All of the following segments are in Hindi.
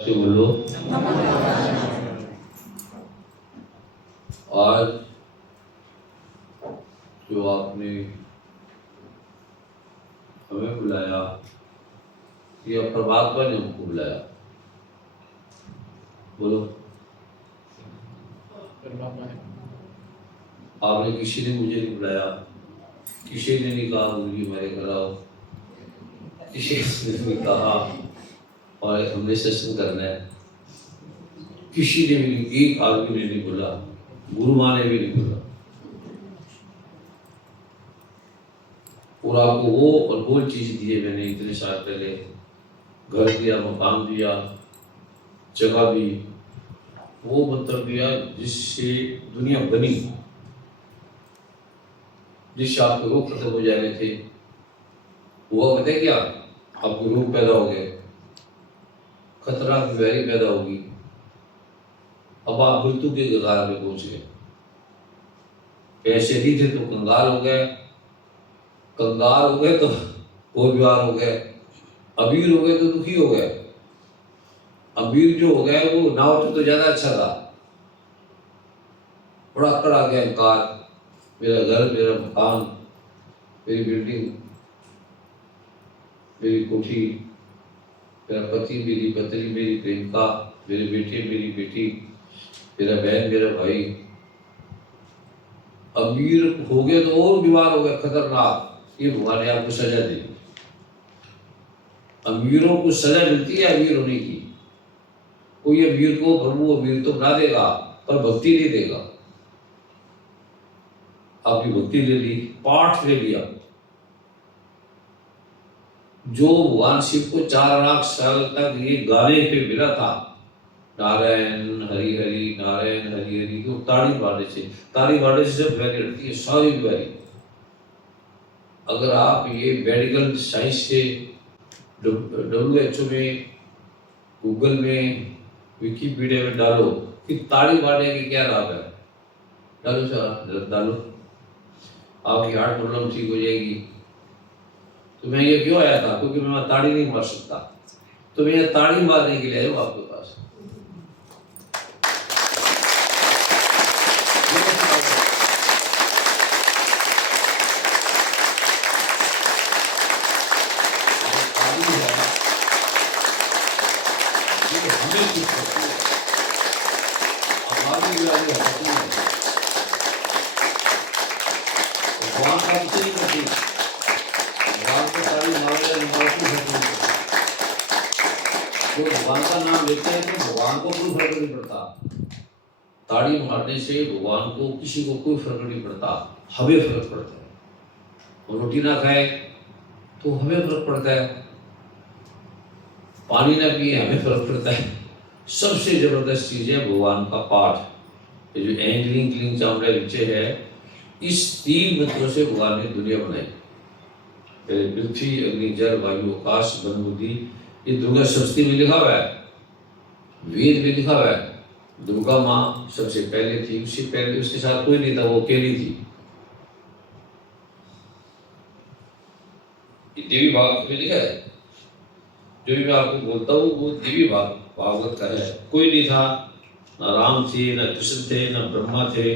से बोलो। आज जो आपने हमें बुलाया, या परमात्मा ने हमको बुलाया, बोलो। आपने किसी ने मुझे नहीं बुलाया, किसी ने नहीं कहा मुझे मेरे घर आओ, किसी ने नहीं कहा और हमने सत्संग करना है, किसी ने भी नहीं, एक आदमी ने नहीं बोला, गुरु माँ ने भी नहीं बोला। और आपको वो और वो चीज दिए मैंने इतने साल पहले, घर दिया, मकान दिया, जगह भी, वो मतलब दिया जिससे दुनिया बनी, जिससे आपके रोग खत्म हो जाने थे। वो पता क्या, आपको रोग पैदा हो गए, खतरा की बीमारी पैदा होगी, अब आप मृत्यु के कगार में पहुंच गए। पैसे नहीं थे तो कंगाल हो गए, कंगाल हो गए तो बीमार हो गए, अमीर हो गए तो दुखी हो गए। अमीर जो हो गए वो ना होते तो ज्यादा अच्छा था, बड़ा अकड़ आ गया अहंकार, मेरा घर, मेरा मकान, मेरी बिल्डिंग, मेरी कोठी, मेरा पति, मेरी पत्नी, मेरी प्रेमिका, मेरे बेटे, मेरी बेटी, मेरा बहन, मेरा भाई। अमीर हो गए तो और बीमार हो गए, खतरनाक। ये भगवान ने आपको सजा दी। अमीरों को सजा मिलती है अमीर होने की। कोई अमीर को प्रभु अमीर तो बना देगा पर भक्ति नहीं देगा। आपकी भक्ति ले ली, पाठ ले लिया, जो भगवान शिव को 4 लाख साल तक ये गाने पे मिला था, नारायण हरि हरि, नारायण हरि हरि, तो ताड़ी मारने से, ताड़ी मारने से सब बीमारी हटती है, सारी बीमारी। अगर आप ये मेडिकल साइंस से WHO में, गूगल में, विकिपीडिया में डालो कि ताड़ी मारने के क्या लाभ है, डालो सर, डालो, आपकी हार्ट प्रॉब्लम ठीक हो जाएगी। तो मैं ये क्यों आया था, क्योंकि मैं ताड़ी नहीं मार सकता, तो मैं ताड़ी मारने के लिए आया हूँ आपके पास। भगवान का कुछ नहीं करती, भगवान को ताड़ी मारे तो भगवान का नाम लेते हैं तो भगवान को कोई फर्क नहीं पड़ता। ताड़ी मारने से भगवान को, किसी को कोई फर्क नहीं पड़ता, हमें फर्क पड़ता है। वो रोटी ना खाए तो हमें फर्क पड़ता है, पानी ना पिए हमें फर्क पड़ता है। सबसे जबरदस्त चीज है भगवान का पाठ। ये जो एंगलिंग क्लिंग चामड़ा नीचे है, इस 3 मंत्रों से भगवान ने दुनिया बनाई। पृथ्वी, अग्नि, जल, वायु, आकाश, मन, बुद्धि, ये दुर्गा सप्तशती में लिखा हुआ है, वेद में लिखा हुआ है। दुर्गा माँ सबसे पहले थी, उससे पहले उसके साथ कोई नहीं था, वो अकेली थी। देवी भागवत में लिखा है, जो भी मैं आपको बोलता हूँ वो देवी भागवत का है। कोई नहीं था, न राम थे, न कृष्ण थे, न ब्रह्मा थे,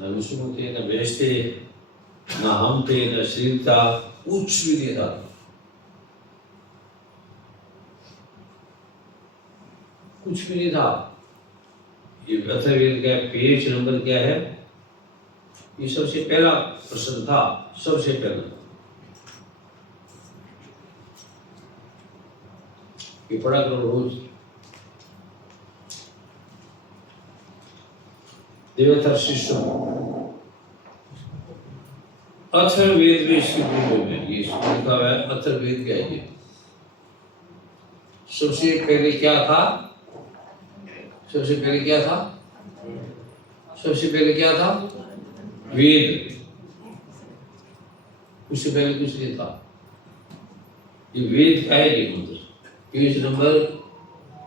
न विष्णु थे, न महेश थे, न हम थे, न शरीर था, कुछ भी नहीं था। कुछ भी नहीं था। ये अथर्ववेद का पेज नंबर क्या है, ये सबसे पहला प्रश्न था, सबसे पहला। ये पढ़ा करो रोज। देवतर शिष्य अथर्ववेद में, इसकी में ये लिखा हुआ है। अथर्ववेद क्या है? सबसे पहले क्या था? सबसे पहले क्या था? सबसे पहले क्या था? वेद। उससे पहले कुछ नहीं था। ये वेद का है, ये मंत्र। पेज नंबर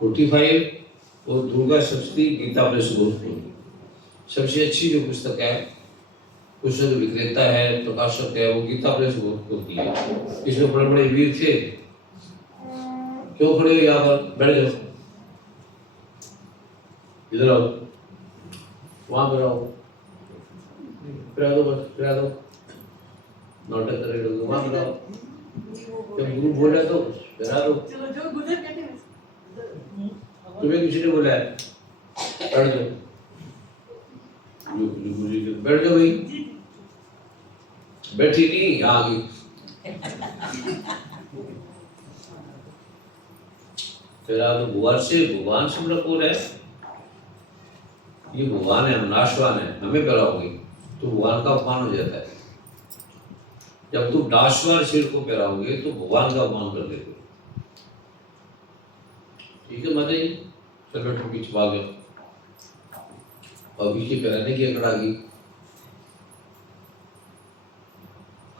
45 और दुर्गा सप्तशती गीता प्रेस गोरखपुर। सबसे अच्छी जो पुस्तक है, पुस्तक विक्रेता है, प्रकाशक है, वो गीता प्रेस गोरखपुर की है। इसमें बड़े बड़े वीर थे। क्यों खड़े हो यहाँ पर? बैठ जाओ। इधर आओ, वहां पर आओ, फिरा दो, बस फिरा दो, नोटिस करे लोग, वहां पर आओ, जब गुरु बोला तो फिरा दो। तुम्हें किसी ने बोला है बैठ जाओ, बैठ जाओ भाई, बैठी नहीं आ गई। फिर आप भगवान से रखो रहे, ये भगवान है, नाशवान है, हमें पहराओगे तो भगवान का अपमान हो जाता है। जब तुम नाशवान सिर को पहराओगे तो भगवान का अपमान कर देते हो। ठीक है माता जी, चल बैठो, पीछे भाग जाओ, और पीछे पहराने की अकड़ आ गई,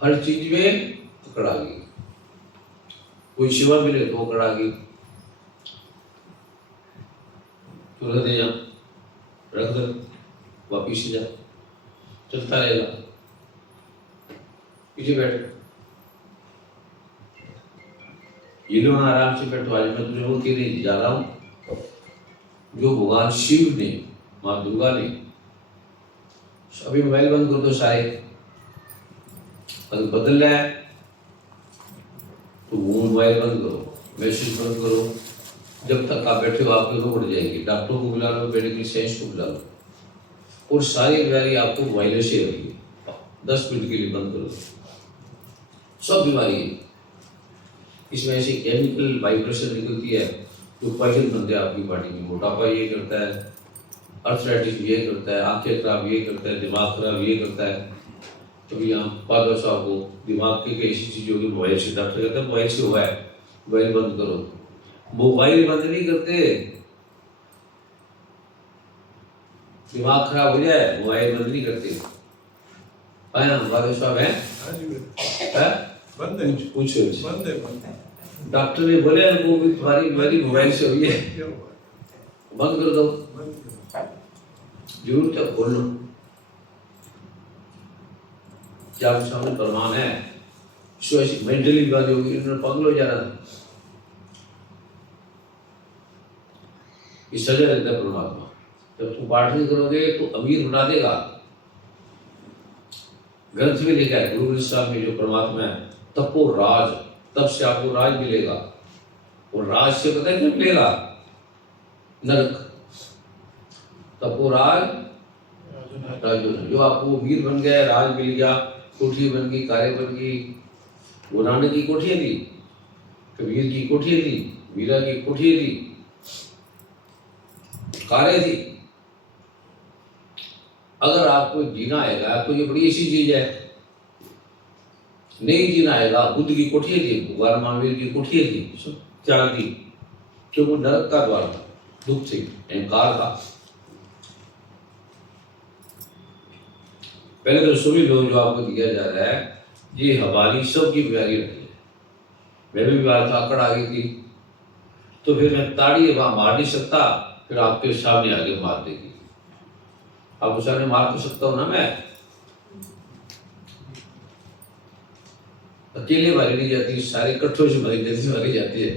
हर चीज में अकड़ आ गई, कोई सेवा मिले तो अकड़ आ गई, तो रख दे, जा रख दे, वापिस जा, चलता रहेगा, पीछे बैठ, ये लो ना, आराम से बैठो। आज मैं तुझे बोल के नहीं जा रहा हूं, जो भगवान शिव ने, माँ दुर्गा ने, अभी मोबाइल बंद कर दो सारे, अगर बदल रहा है तो वो मोबाइल बंद करो, मैसेज बंद करो, जब तक आप बैठे हो आपके रोग बढ़ जाएंगे, डॉक्टर को बुला लो, मेडिकल साइंस को बुला लो, और सारी बीमारी आपको मोबाइल से होगी, 10 मिनट के लिए बंद करो, सब बीमारी है। इसमें ऐसी केमिकल वाइब्रेशन निकलती है जो पॉइजन बनते हैं आपकी बॉडी में। मोटापा ये करता है, अर्थराइटिस ये करता है, आंखें खराब ये करता है, दिमाग खराब ये करता है। कभी यहाँ पादो साहब को दिमाग की ऐसी चीज होगी, मोबाइल से, डॉक्टर कहते हैं मोबाइल से हुआ है, मोबाइल बंद करो। मोबाइल बंद नहीं करते, दिमाग खराब हो जाए, मोबाइल बंद नहीं करते। पादो साहब है पूछो, डॉक्टर ने बोले वो भी तुम्हारी बीमारी मोबाइल से हुई है, बंद कर दो, जरूर तब खोल लो। क्या आपके सामने प्रमाण है? इसको ऐसी मेंटली बीमारी होगी, इन्होंने पागल हो जाना, ये सजा देता है परमात्मा। जब तुम पाठ नहीं करोगे तो अमीर बना देगा। ग्रंथ में लिखा है, गुरु ग्रंथ साहब में, जो परमात्मा है, तपो राज, तब से आपको राज मिलेगा, और राज से पता है क्या मिलेगा? नरक। तपो राज, जो आपको वीर बन गया, राज मिल गया, कोठी बन गई, कार्य बन गई। वो नानक की कोठियां थी, कबीर की कोठियां थी, मीरा की कोठियां थी, कार्य थी। अगर आपको जीना आएगा तो ये बड़ी ऐसी चीज है, नहीं जीना आएगा। बुद्ध की कोठियां थी, भगवान महावीर की कोठियां थी, सब त्याग दी, क्यों? वो नरक का द्वार था, दुख से, अहंकार था। पहले तो सभी लोग जो आपको दिया जा रहा है, ये हमारी सबकी बीमारी रही है। मैं भी बीमार था, अकड़ आ गई थी, तो फिर मैं ताड़ी वहां मार नहीं सकता, फिर आपके सामने आगे मार देगी। आपको सामने मार तो सकता हूं ना मैं, अकेले मारी नहीं जाती, सारे कट्ठों से मारी जाती है।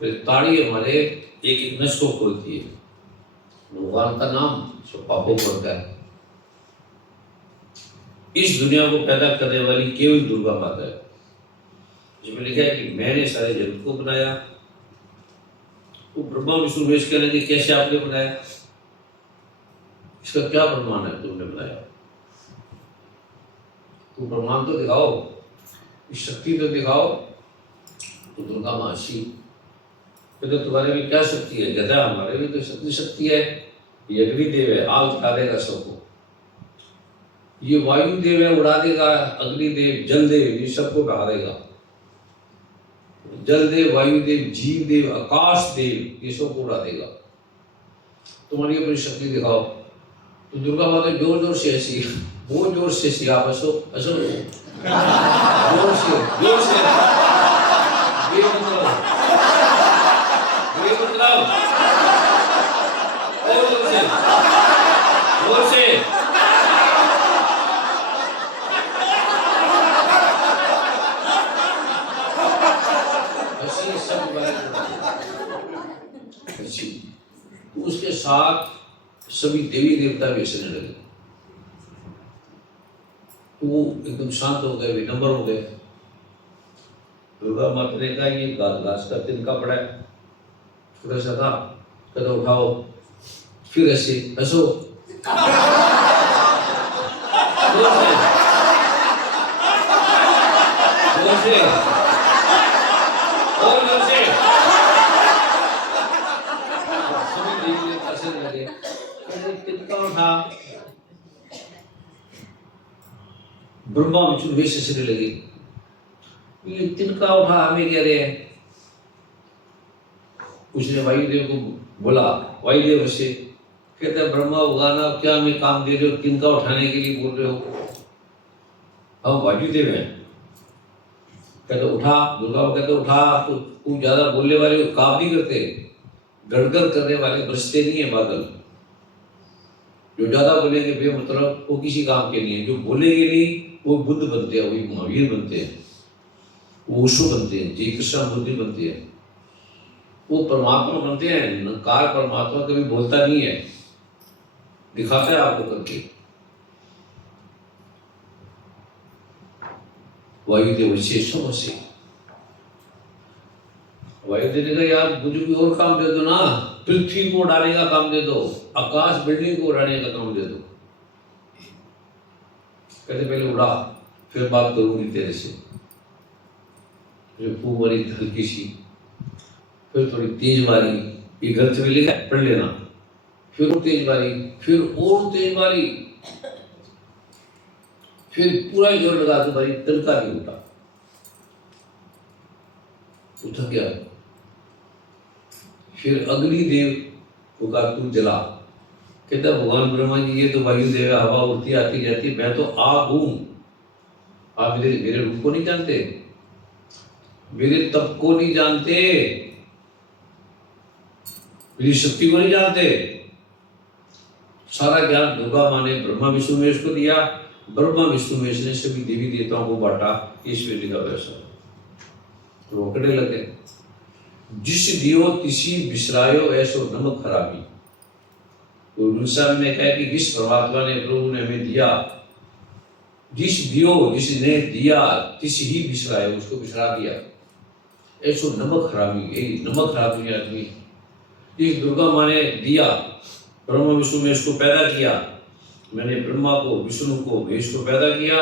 फिर ताड़ी हमारे एक एक नस को खोलती है, भगवान का नाम सब पापों को होता है। इस दुनिया को पैदा करने वाली केवल दुर्गा माता है, जिसमें लिखा है कि मैंने सारे जगत को बनाया। वो ब्रह्मा विष्णु महेश कह लेंगे कैसे आपने बनाया, इसका क्या प्रमाण है तुमने बनाया? तुम प्रमाण तो दिखाओ, इस शक्ति तो दिखाओ। तो दुर्गा माँ शिव, तो तुम्हारे में क्या शक्ति है? गधा, हमारे में तो शक्ति है, ये अग्निदेव है, आग उठा देगा सबको। ये वायु देव है, उड़ा देगा। अग्निदेव, जल देव, ये सबको बहा देगा। जल देव, वायु देव, जीव देव, आकाश देव, ये सबको उड़ा देगा। तुम्हारी अपनी शक्ति दिखाओ। तो दुर्गा माता जोर जोर से ऐसी, वो जोर से ऐसी, आप हंसो हंसो, जोर से जोर से, ये मतलब और जोर से, जोर से, तो उसके साथ सभी देवी देवता भी हंसने लगे। तो वो एकदम शांत हो गए, विनम्र हो गए। दुर्गा माता ने कहा ये घास का तिनका पड़ा है, थोड़ा सा था, कहते उठाओ, फिर ऐसे हंसो, जोर से, जोर से, और जोर से। सभी देवी देवता हंसने लगे। तिनका उठा, ब्रह्मा विष्णु महेश हंसने लगे। ये तिनका उठा, हमें कह रहे हैं। उसने वायुदेव को बोला, वायुदेव से कहते ब्रह्मा भगवान क्या हमें काम दे रहे हो, तिनका उठाने के लिए बोल रहे हो? हम वायुदेव हैं। कहते उठा, दुर्गा को कहते उठा, तो तू ज्यादा बोलने वाले काम नहीं करते, गड़गड़ करने वाले बरसते नहीं है बादल। जो ज्यादा बोलेंगे बेमतलब वो किसी काम के नहीं है, जो बोलेंगे नहीं वो बुद्ध बनते हैं, वही महावीर बनते हैं, वो ओशो बनते हैं, जी कृष्ण बुद्धि बनते हैं, वो परमात्मा बनते हैं। निरंकार परमात्मा कभी बोलता नहीं है, दिखाता है आपको करके। वायुदेव शेषों से वायुदेव ने कहा यार मुझे भी और काम दे दो ना, पृथ्वी को उड़ाने का काम दे दो, आकाश बिल्डिंग को उड़ाने का काम दे दो। कहते पहले उड़ा, फिर बात करूंगी तेरे से। फिर फूक मारी हल्की सी, फिर थोड़ी तेज मारी, ये ग्रंथ में लिखा है पढ़ लेना। फिर और तेज मारी, फिर और तेज मारी, फिर पूरा जोर लगा के मारी, तिनका नहीं उठा, उठा गया। फिर अग्निदेव को कहा तू जला। कहता भगवान ब्रह्मा जी ये तो वायुदेव है, हवा उड़ती आती जाती, मैं तो आग हूं। आप मेरे रूप को नहीं जानते, मेरे तप को नहीं जानते, मेरी शक्ति को नहीं जानते। सारा ज्ञान दुर्गा माँ ने ब्रह्मा विष्णु महेश को दिया, ब्रह्मा विष्णु महेश ने सभी देवी देवताओं को बांटा। ईश्वरी का वैसा रोकने लगे। जिस दियो तिसी बिसरायो ऐसो नमक खराबी। तो अनुसार ने कहा कि जिस परमात्मा ने प्रभु ने हमें दिया, जिस दियो जिसने दिया तिस ही बिसरायो, उसको बिसरा दिया। ऐसो नमक खराबी, यही नमक खराबी आदमी। जिस दुर्गा माँ ने दिया, ब्रह्मा विष्णु महेश को पैदा किया, मैंने ब्रह्मा को विष्णु को महेश को पैदा किया,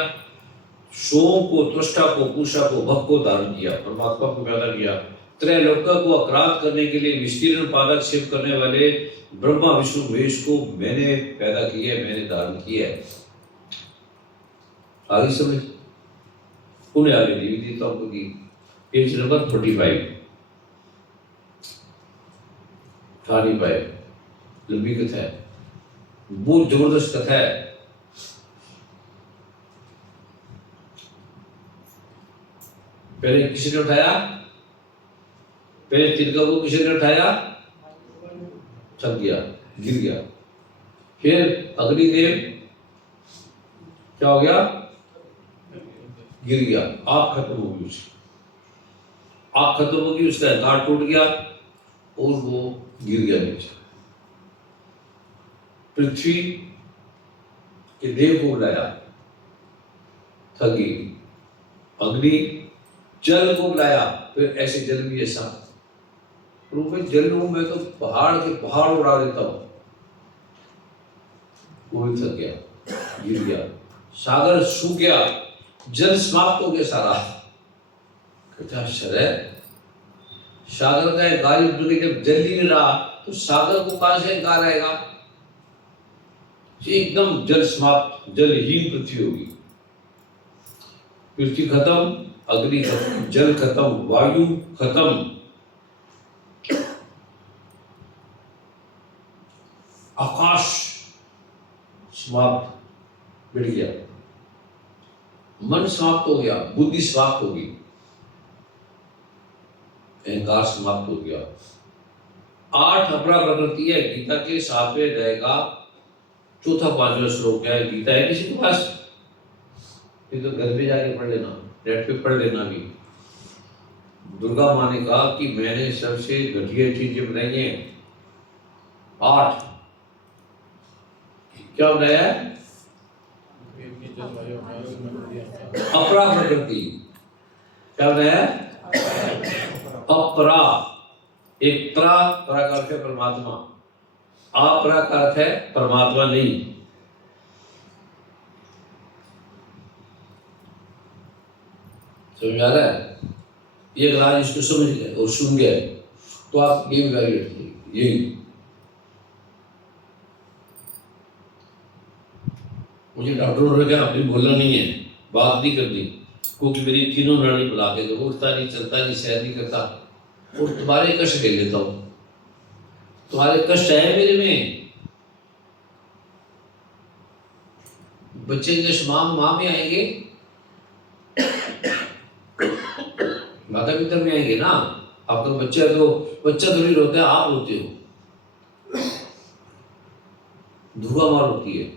सोम को त्वष्टा को पूषा को भक्त को धारण किया, परमात्मा को पैदा किया। त्रैलोक्य को आक्रांत करने के लिए विस्तीर्ण पादक सेव करने वाले ब्रह्मा विष्णु महेश को मैंने पैदा किया, मैंने धारण किया है। आगे समझ, उन्हें आगे देवी देवताओं को दी। पेज नंबर 45 था नहीं पाए, लंबी कथा है, बहुत जबरदस्त कथा है। पहले किसी ने उठाया, पहले तिनका को किसी ने उठाया, थक गया, गिर गया। फिर अग्निदेव क्या हो गया, गिर गया, आग खत्म हो गई उसकी, आग खत्म हो गई, उसका अहंकार टूट गया और वो गिर गया नीचे। पृथ्वी के देव को बुलाया, थकी। अग्नि जल को बुलाया, फिर ऐसे जल भी ऐसा, मैं जल लूं, मैं तो पहाड़ के पहाड़ उड़ा देता हूं। वो भी थक गया, गिर गया। सागर सूख गया, जल समाप्त हो गया सारा। कहता आश्चर्य है, सागर का एक गाय जब जल ही नहीं रहा तो सागर को कहां से गाय आएगा? एकदम जल समाप्त, जलहीन पृथ्वी होगी। पृथ्वी खत्म, अग्नि खत्म, जल खत्म, वायु खत्म, आकाश समाप्त, मिट गया। मन समाप्त हो गया, बुद्धि समाप्त होगी, अहंकार समाप्त हो गया। 8 अपरा प्रकृति है गीता के 7वें अध्याय का 4-5वां श्लोक है। गीता है किसी के पास? ये तो घर पे जाके पढ़ लेना, नेट पे पढ़ लेना भी। दुर्गा माँ ने कहा कि मैंने सबसे घटिया चीजें बनाई हैं, 8 क्या बनाया? अपरा प्रकृति। क्या बनाया? अपरा। एक त्रा का अर्थ है परमात्मा, अपरा का अर्थ है परमात्मा नहीं। समझ आ रहा है? ये अगर आज इसको समझ गए और सुन गए तो आप ये बीमारी हटेगी। यही मुझे डॉक्टरों ने कहा आपने बोलना नहीं है, बात नहीं करनी, क्योंकि मेरी तीनों नाड़ी बुला के दो, उठता नहीं, चलता नहीं, सैर नहीं करता, और तुम्हारे कष्ट ले लेता हूँ। तुम्हारे कष्ट है मेरे में। बच्चे के कष्ट माँ में आएंगे, माता पिता में आएंगे ना। आप तो बच्चा थोड़ी रोता है, आप रोते हो। धुआं मार होती है,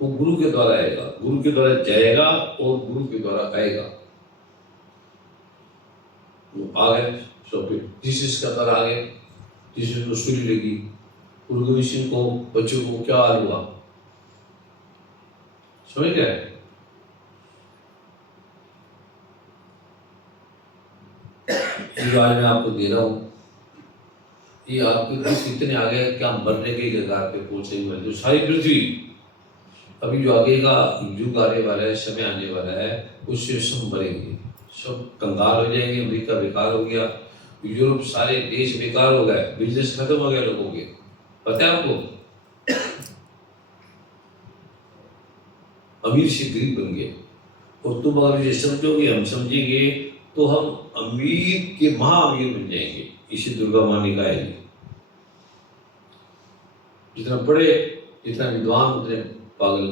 वो गुरु के द्वारा आएगा, गुरु के द्वारा जाएगा और गुरु के द्वारा आएगा। वो आ गए सब, जिस का तर आ गए, जिस को सुई लगी, गुरु सिंह को बच्चों को क्या हाल हुआ, समझ गए? आज मैं आपको दे रहा हूँ, ये आपके पास इतने आ गए कि हम मरने के कगार पे पहुंचे हुए, जो सारी पृथ्वी अभी जो आगे का युग आने वाला है, समय आने वाला है, उससे सब मरेंगे, सब कंगाल हो जाएंगे। अमेरिका बेकार हो गया, यूरोप सारे देश बेकार हो गए, बिजनेस खत्म हो गया लोगों के, पता है आपको? अमीर से गरीब बन गए। और तुम अगर ये समझोगे, हम समझेंगे, तो हम अमीर के महाअमीर बन जाएंगे। इसी दुर्गा माँ ने कहा है, जितना पढ़े, जितना विद्वान उतने पागल,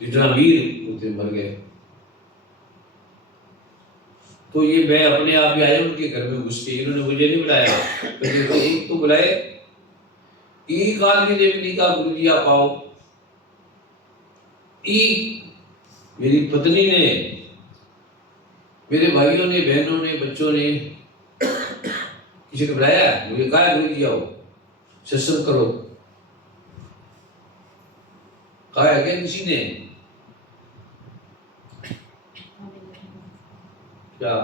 जितना वीर उतने मर गए। तो ये मैं अपने आप ही आया उनके घर में घुस के, इन्होंने मुझे नहीं बुलाया, तो एक तो बुलाए, एक आदमी ने भी नहीं कहा गुरु जी आप आओ। मेरी पत्नी ने, मेरे भाइयों ने, बहनों ने, बच्चों ने किसी को बुलाया? मुझे कहा गुरु जी आओ सत्संग करो, कहा है क्या किसी ने? क्या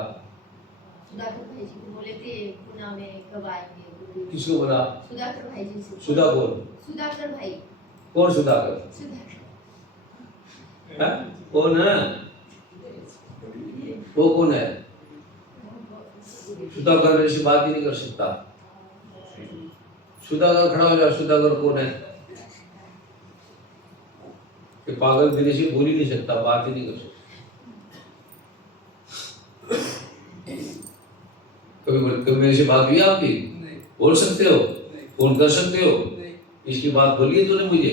सुधाकर भाई जी को बोले थे पुणे में कब आएंगे? किसको बोला? सुधाकर भाई जी से। सुधाकर भाई। कौन सुधाकर? कौन है वो? कौन है सुधाकर? मेरे से बात ही नहीं कर सकता। सुधाकर खड़ा हो जाओ। सुधाकर कौन है? कि पागल मेरे से बोल ही नहीं सकता, बात ही नहीं कर सकता। कभी मेरे से बात हुई आपकी? बोल सकते हो? फोन कर सकते हो? इसकी बात बोली तूने मुझे?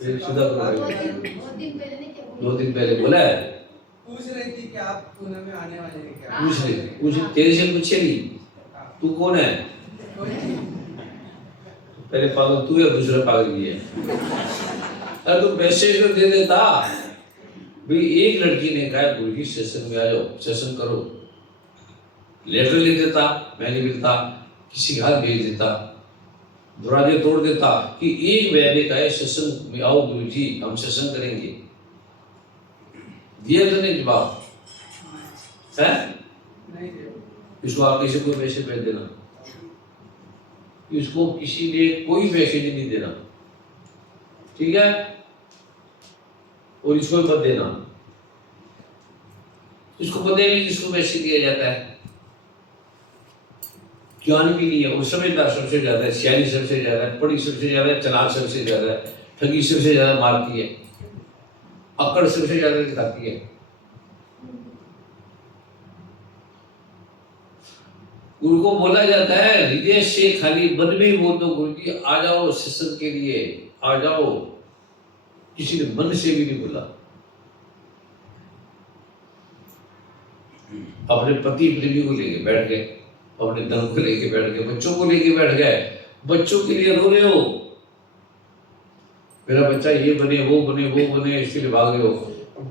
सुधाकर 2 दिन पहले बोला है। पूछ रही थी कि आप पुणे में आने वाले हैं क्या? पूछ तेरे से पूछेगी तू कौन है? पहले पागल तू है, दूसरा पागल ये है। अरे तू मैसेज तो दे देता भाई, एक लड़की ने कहा गुरु जी सेशन में आ जाओ, सेशन करो, लेटर लिख देता, मैं नहीं लिखता, किसी के हाथ भेज देता, दरवाजे तोड़ देता कि एक बहने का है सेशन में आओ गुरु जी, हम सेशन करेंगे। दिया तो नहीं जवाब है? इसको आप किसी को पैसे भेज देना, इसको किसी ने कोई मैसेज नहीं देना, ठीक है? और इसको मत देना, इसको पता नहीं किसको मैसेज दिया जाता है। ज्ञान भी नहीं है, और समझदार सबसे ज्यादा है, सियानी सबसे ज्यादा है, पढ़ी सबसे ज्यादा है, चालाक सबसे ज्यादा है, ठगी सबसे ज्यादा मारती है, अकड़ सबसे ज्यादा दिखाती है। गुरु को बोला जाता है हृदय से खाली मन में बोल दो गुरु जी आ जाओ सेशन के लिए, आ जाओ। किसी ने मन से भी नहीं बोला। अपने पति प्रेमी को लेके बैठ गए, अपने धर्म को लेके बैठ गए, बच्चों को लेके बैठ गए, बच्चों के लिए रो रहे हो, मेरा बच्चा ये बने वो बने वो बने, इसके लिए भाग रहे हो।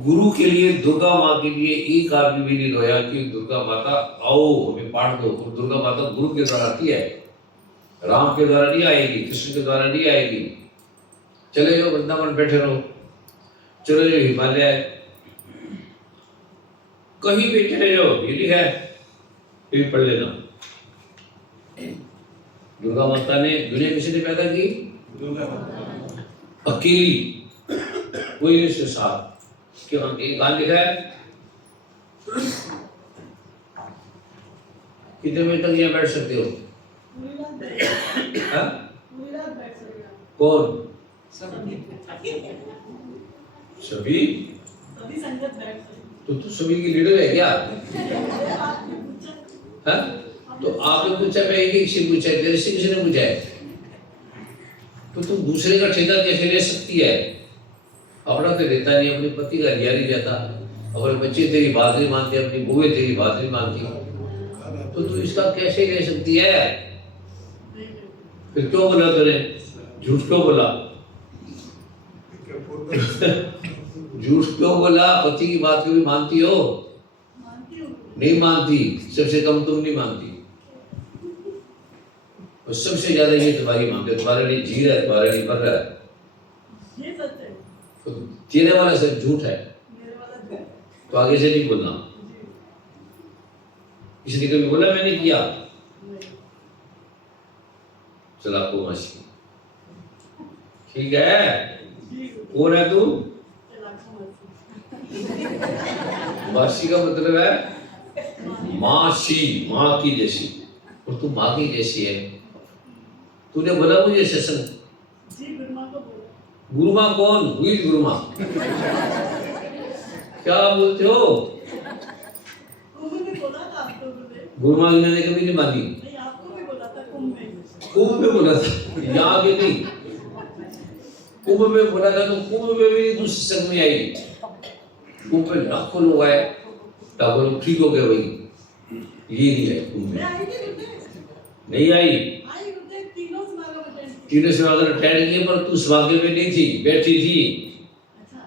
गुरु के लिए, दुर्गा माँ के लिए एक आदमी भी नहीं रोया कि दुर्गा माता आओ हमें पाठ दो। दुर्गा माता गुरु के द्वारा आती है, राम के द्वारा नहीं आएगी, कृष्ण के द्वारा नहीं आएगी। चले जाओ वृंदावन, बैठे रहो, चले जाओ हिमालय, कहीं भी चले जाओ, ये लिखा है, ये भी पढ़ लेना। दुर्गा माता ने दुनिया किसने पैदा की? अकेली, कोई नहीं उसके साथ। क्यों? एक गान लिखा है, कितने बजे तक यहाँ बैठ सकते हो? हाँ? कौन? सभी? तो सभी की लीडर है क्या? हाँ? तो आपने पूछा, मैं एक से पूछा, तेरे से किसी ने पूछा है? तो तुम दूसरे का ठेका कैसे ले सकती है? अपना तो देता नहीं, अपने पति का लिया नहीं जाता, अपने बच्चे तेरी बात नहीं मानते, अपनी बुए तेरी बात नहीं मानती, तो तू इसका कैसे ले सकती है? फिर क्यों बोला तूने? झूठ क्यों बोला? झूठ क्यों बोला? पति की बात कभी मानती हो? नहीं मानती, सबसे कम तुम नहीं मानती, और सबसे ज्यादा ये तुम्हारी मानते, तुम्हारे लिए जी रहा है, तुम्हारे लिए मर रहा है। ये सच है। तो तेरे वाला सब झूठ है, तो आगे से नहीं बोलना। किसी ने कभी बोला मैंने किया? चल आपको मासी, ठीक है? कौन है तू? मासी का मतलब है मासी, माँ की जैसी, और तू माँ की जैसी है। तूने बोला मुझे सत्संग? जी गुरु माँ को बोला। गुरु माँ कौन? हुई गुरु माँ? क्या बोलते हो? कुंभ में बोला था आपको गुरुदेव। गुरु माँ की मैंने कभी नहीं मानी। नहीं, आपको भी बोला था कुंभ में। कुंभ में बोला था, यहाँ भी नहीं। कुंभ में बोला था, तो कुंभ में भी तू सत्संग में आई। कुंभ में लाखों लोग आए, लाखों लोग ठीक हो गए, भाई ये नहीं आई कुंभ मैं में, आई थी गुरुदेव। नहीं आई। आई गुरुदेव, तीनों समागम अटेंड किए। तीनों समागम अटेंड किए, पर तू समागम में नहीं थी, बैठी थी, अच्छा।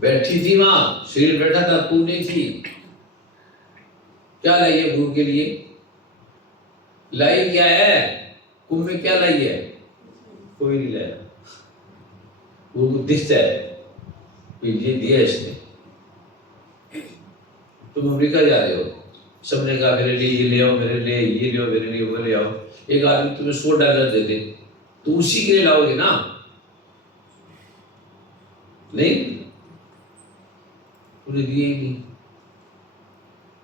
बैठी थी वहां, शरीर बैठा था, तू नहीं थी। क्या लाई है गुरु के लिए? लाई क्या है? कुंभ में क्या लाई है? कोई नहीं लाया। गुरु को दिखता है कि ये दिया इसने। तुम अमेरिका जा रहे हो, सबने कहा मेरे लिए ये ले आओ, मेरे लिए ये ले आओ, मेरे लिए वो ले आओ। एक आदमी तुम्हें $100 दे दे, तो उसी के लिए लाओगे ना? नहीं, उन्हें दिए ही नहीं।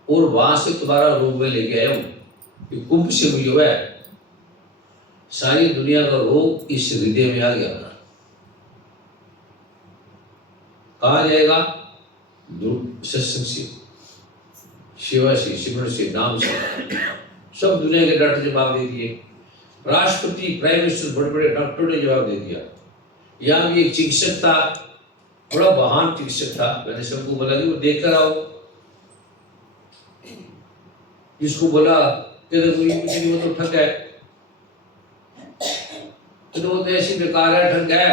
और वहां से तुम्हारा रोग में लेके आया हूं, कि कुंभ से मुझे हुआ है, सारी दुनिया का रोग इस हृदय में आ गया। कहा जाएगा? सत्संग से, सेवा से, सिमरन से, नाम से। सब दुनिया के डॉक्टर जवाब दे दिए, राष्ट्रपति, प्राइम मिनिस्टर, बड़े बड़े डॉक्टरों ने जवाब दे दिया। यहाँ भी एक चिकित्सक था, बड़ा महान चिकित्सक था, मैंने सबको बोला कि वो देख कर आओ। जिसको बोला कहते कोई कुछ नहीं, वो तो ठग है, तो वो तो ऐसी बेकार है, ठग है,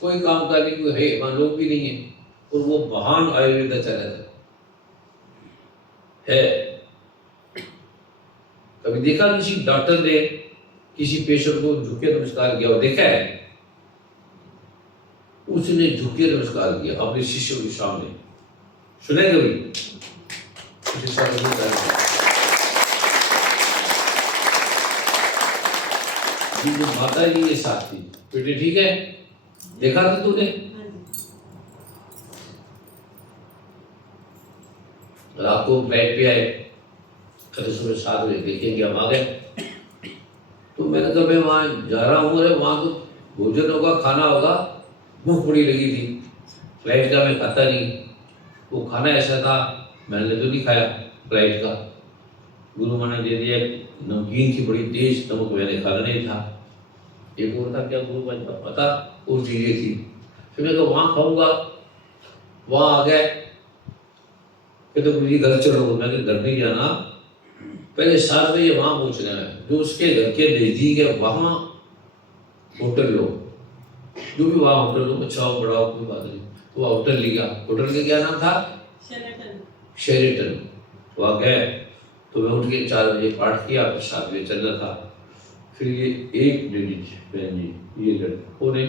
कोई काम का नहीं, कोई है वहां लोग भी नहीं है। और वो महान आयुर्वेद चला था है। कभी देखा किसी डॉक्टर ने किसी पेशेंट को झुके नमस्कार किया हो? देखा है? उसने झुके नमस्कार किया अपने शिष्यों के सामने, सुने कभी? उसके सामने नमस्कार। जो माता जी के साथ थी, बेटे ठीक है, देखा था तूने? रात को बेड पे आए, कल सुबह 7 बजे देखेंगे हम आ गए। तो मैंने कहा मैं वहाँ जा रहा हूँ, अरे वहाँ तो भोजन होगा, खाना होगा, भूख बड़ी लगी थी, फ्लाइट का मैं खाता नहीं, वो खाना ऐसा था मैंने तो नहीं खाया फ्लाइट का। गुरु माँ ने दे दिया, नमकीन थी बड़ी तेज, नमक मैंने खाना नहीं था। एक और था क्या गुरु माँ का पता, वो चीजें थी। फिर मैं वहाँ खाऊंगा, वहाँ आ गए, कहते तो मुझे घर चलो। मैं घर नहीं जाना, पहले 7 बजे वहाँ पहुँचना है, जो उसके घर के नजदीक है वहाँ होटल लो, जो भी वहाँ होटल लो, अच्छा हो बड़ा हो कोई बात नहीं। तो वहाँ होटल लिया, होटल का क्या नाम था? शेरेटन। वहाँ गए, तो मैं उठ के 4 बजे पाठ किया, फिर 7 बजे चल रहा था। फिर ये एक लेडीज बहन जी, ये लड़की कौन है,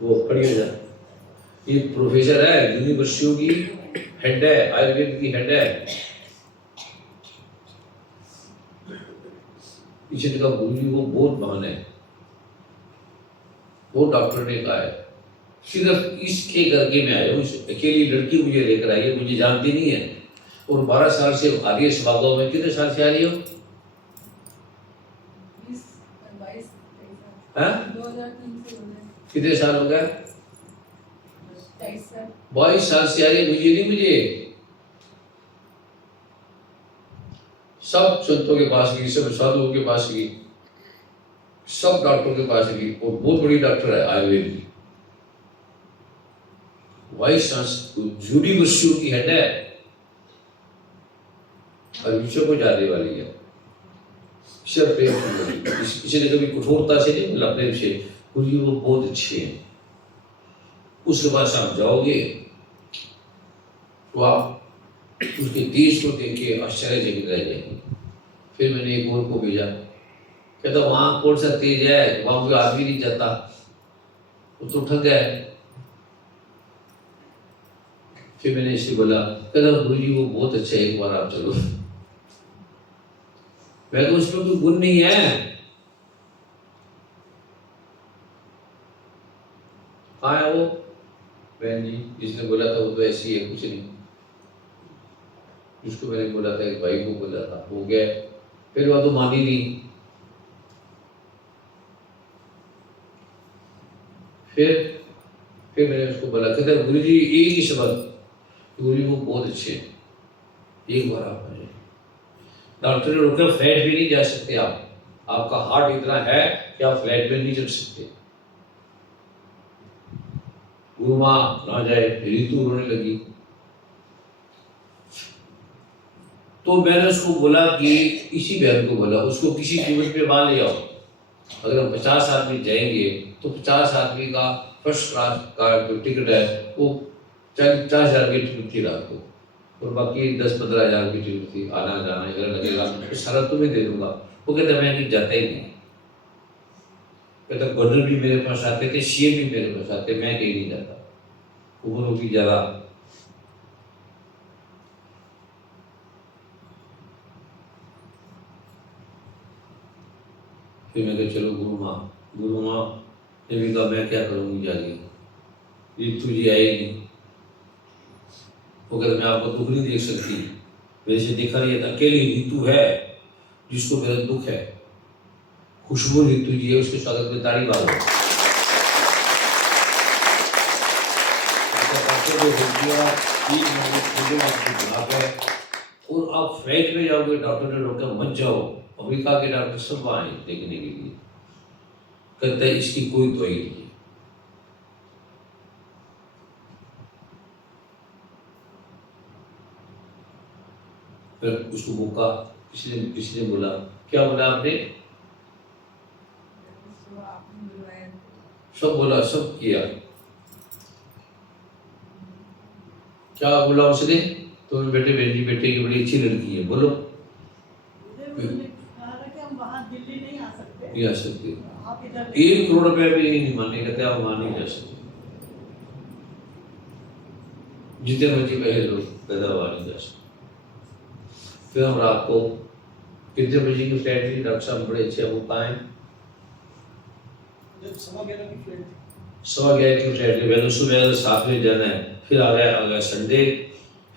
वो खड़ी हो जाए, ये प्रोफेसर है, यूनिवर्सिटियों की हेड है, आयुर्वेद की हेड है। इसने कहा गुरु जी वो बहुत महान है, वो डॉक्टर ने कहा है। सिर्फ इसके करके मैं आया हूँ, अकेली लड़की मुझे लेकर आई है, मुझे जानती नहीं है, और 12 साल से आ रही है सभागाओं में। कितने साल से आ रही हो? 2003 से हो गए। कितने साल हो गए? 22 साल। 22 साल से आ रही है, मुझे सब संतों के पास गई, सब साधुओं के पास गई, सब डॉक्टरों के पास गई, और बहुत बड़ी डॉक्टर है आयुर्वेद की, वाइस यूनिवर्सिटी की हेड है, और विषय को जाने वाली है। सिर्फ प्रेम से बोली, किसी ने कभी कठोरता से नहीं बोला, प्रेम से। गुरु जी वो बहुत अच्छे हैं। उसके पास आप जाओगे तो आप उसके देश को देख के आश्चर्यचकित रह जाएंगे। फिर मैंने एक और को भेजा, कहता वहां कौन सा तेज है, वहां कोई आदमी नहीं जाता, वो तो ठग गया। फिर मैंने इसे बोला, कहता गुरु जी वो बहुत अच्छा है, एक बार आप चलो। मैं तो उसमें कोई गुण नहीं है। आया वो बहन जी जिसने बोला था, वो तो ऐसी है, कुछ नहीं। जिसको मैंने बोला था, एक भाई को बोला था, हो गया। फिर वह तो मानी नहीं। फिर मैंने उसको बोला, कहता गुरु जी एक ही शब्द, गुरु जी वो बहुत अच्छे हैं, एक बार आप आ जाए। डॉक्टर ने रोका, फ्लैट भी नहीं जा सकते आप, आपका हार्ट इतना है कि आप फ्लैट में नहीं चल सकते। गुरु माँ ना जाए, ऋतु रोने लगी। तो मैंने उसको बोला कि इसी बहन को बोला, उसको किसी कीमत पे मान ले आओ। अगर हम 50 आदमी जाएंगे तो 50 आदमी का फर्स्ट क्लास का जो टिकट है वो 40,000 की टिकट थी रात को, और बाकी 10-15 हज़ार की टिकट थी, आना जाना अगर लगेगा तो सारा तुम्हें दे दूंगा। वो कहता मैं नहीं जाता ही नहीं। कहता गवर्नर भी मेरे पास आते थे, सीएम भी मेरे पास आते, मैं कहीं नहीं जाता, उम्र होगी ज़्यादा। फिर मैं कहा चलो गुरु माँ ने भी कहा मैं क्या करूँगी जाके, ऋतु जी आए नहीं। वो कहते मैं आपको दुख नहीं देख सकती, मेरे से देखा नहीं है, अकेली ऋतु है जिसको मेरा दुख है। खुशबू ऋतु जी है, उसके स्वागत में ताली मारो। और आप फ्लाइट में जाओगे, डॉक्टर ने रोका मत जाओ, अमेरिका के डॉक्टर सब आए देखने के लिए। कहते हैं इसकी कोई दवाई नहीं है। फिर उसको मौका किसी ने बोला, क्या बोला आपने? सब बोला, सब किया। क्या बोला उसने? तो बेटे बेटे की बड़ी अच्छी लड़की है, बोलो। नहीं आ सकते, 1 करोड़ रुपया भी नहीं मानने कहते, आप वहां नहीं जा सकते, जितने मर्जी पहले लोग पैदा वहां नहीं जा सकते। फिर हम रात को कितने बजे की फ्लाइट थी? डॉक्टर साहब बड़े अच्छे, वो कहाँ हैं? 11:15 की फ्लाइट। 11:15 की फ्लाइट थी। मैंने सुबह 7 बजे जाना है। फिर आ गया संडे,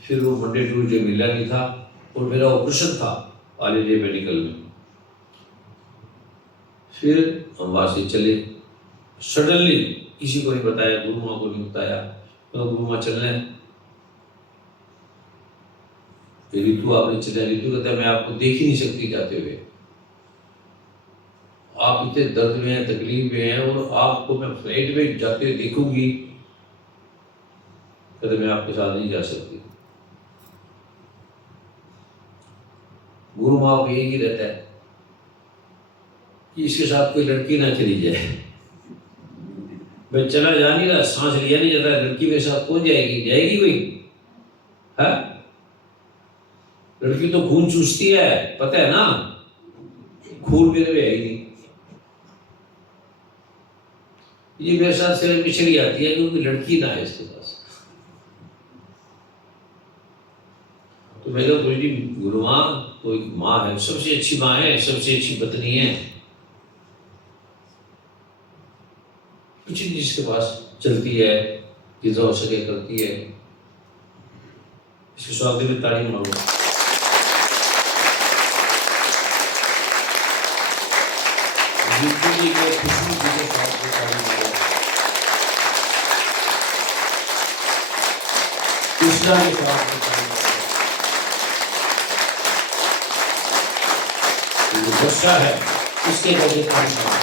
फिर वो मंडे ट्यूजडे मिला नहीं था, और मेरा ऑपरेशन था ऑल इंडिया मेडिकल में। फिर हम वहाँ से चले, सडनली, किसी को नहीं बताया, गुरु माँ को नहीं बताया। तो गुरु माँ चल रहे हैं, ऋतु आपने चले। ऋतु कहता है मैं आपको देख ही नहीं सकती जाते हुए, आप इतने दर्द में हैं, तकलीफ में हैं, और आपको मैं फ्लाइट में जाते हुए देखूंगी, कहते मैं आपके साथ नहीं जा सकती। गुरु माँ को यही रहता है कि इसके साथ कोई लड़की ना चली जाए। मैं चला जा नहीं रहा, सांस लिया नहीं जाता, लड़की मेरे साथ कौन जाएगी? जाएगी कोई? है लड़की तो खून चूसती है, पता है ना, खून मेरे में है ही नहीं। ये मेरे साथ से पिछड़ी आती है क्योंकि लड़की ना है इसके पास। तो मैं तो बोली गुरु माँ तो एक माँ है, सबसे अच्छी माँ है, सबसे अच्छी पत्नी है, कुछ नहीं जिसके पास चलती है, जितना हो सके करती है। इसके स्वागत में ताली मारो। खुशबू जी के स्वागत में ताली मारो। कृष्णा के स्वागत में ताली मारो। जो वर्षा है इसके बदले ताली मारो।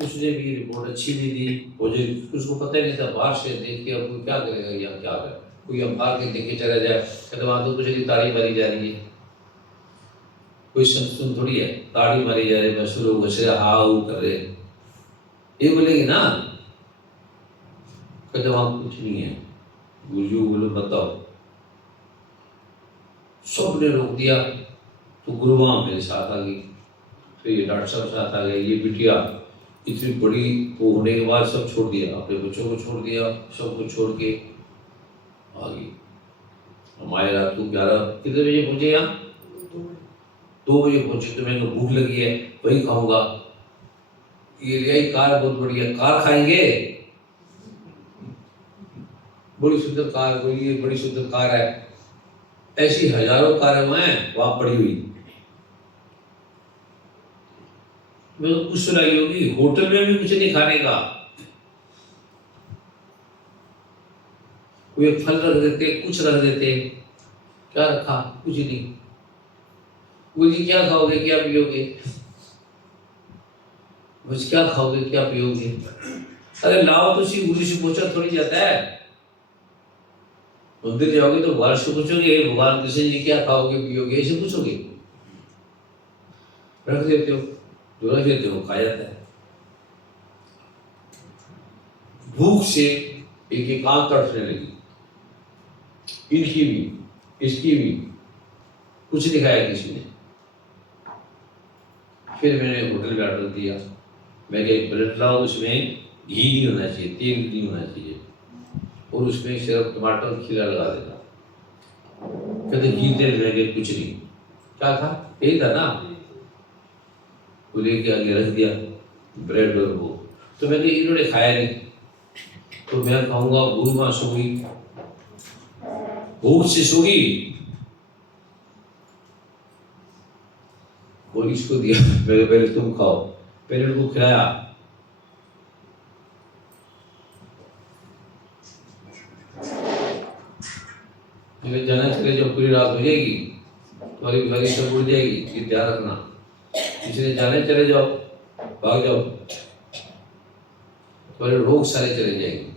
उसने भी रिपोर्ट अच्छी नहीं दी, मुझे उसको पता ही नहीं था, बाहर से देख के अब कोई क्या करेगा या क्या है, कोई हम बाहर के देख के चला जाए कहते वहां तो कुछ नहीं, ताड़ी मारी जा रही है, कोई सुन थोड़ी है, ताड़ी मारी जा रही है, बस लोग बस हाउ कर रहे, ये बोलेगी ना, कहते वहां कुछ नहीं है, गुरु बोलो बताओ, सबने रोक दिया। तो गुरु वहां मेरे साथ आ गई, तो ये डॉक्टर साहब साथ आ गए, ये बिटिया इतनी बड़ी वो होने के बाद सब छोड़ दिया, अपने बच्चों को छोड़ दिया, सब कुछ छोड़ के आ गई। हमारे रात को 11 कितने बजे पहुंचे यहाँ? 2 बजे पहुंचे। तो मैंने भूख लगी है वही खाऊंगा, ये ले कार बहुत बढ़िया, कार खाएंगे, बड़ी सुंदर कार, बोली ये बड़ी सुंदर कार है, ऐसी हजारों कारें वहां पड़ी हुई। मैं तो कुछ सुनाई होगी, होटल में भी कुछ नहीं खाने का, कोई फल रख देते, कुछ रख देते, क्या रखा? कुछ नहीं। बोली क्या खाओगे क्या पियोगे? बस क्या खाओगे क्या पियोगे? अरे लाओ तो सी गुरु से पूछा थोड़ी जाता है, मंदिर जाओगे तो भगवान से पूछोगे भगवान कृष्ण जी क्या खाओगे पियोगे, ऐसे पूछोगे? रख देते हो, जो रख देते हो खा जाता है। भूख से एक आंख तड़फने लगी, इनकी भी इसकी भी, कुछ नहीं खाया किसी ने। फिर मैंने होटल में ऑर्डर दिया, मैं एक ब्रेड लाओ, उसमें घी नहीं होना चाहिए, तेल नहीं होना चाहिए, और उसमें सिर्फ टमाटर खीरा लगा देना। कहते घी तेल रह गए, कुछ नहीं, क्या था? यही था ना। वो लेके आगे रख दिया ब्रेड और वो, तो मैंने इन्होंने खाया नहीं, तो मैं खाऊंगा। गुरु माँ सोगी, भूख से सोगी, वो इसको दिया, मैंने पहले तुम खाओ, पहले उनको खिलाया। मैंने जाना चले जाओ, पूरी रात हो जाएगी, तुम्हारी बीमारी सब उड़ जाएगी, ये ध्यान रखना, इसलिए जाने चले जाओ, भाग जाओ, तुम्हारे रोग सारे चले जाएंगे।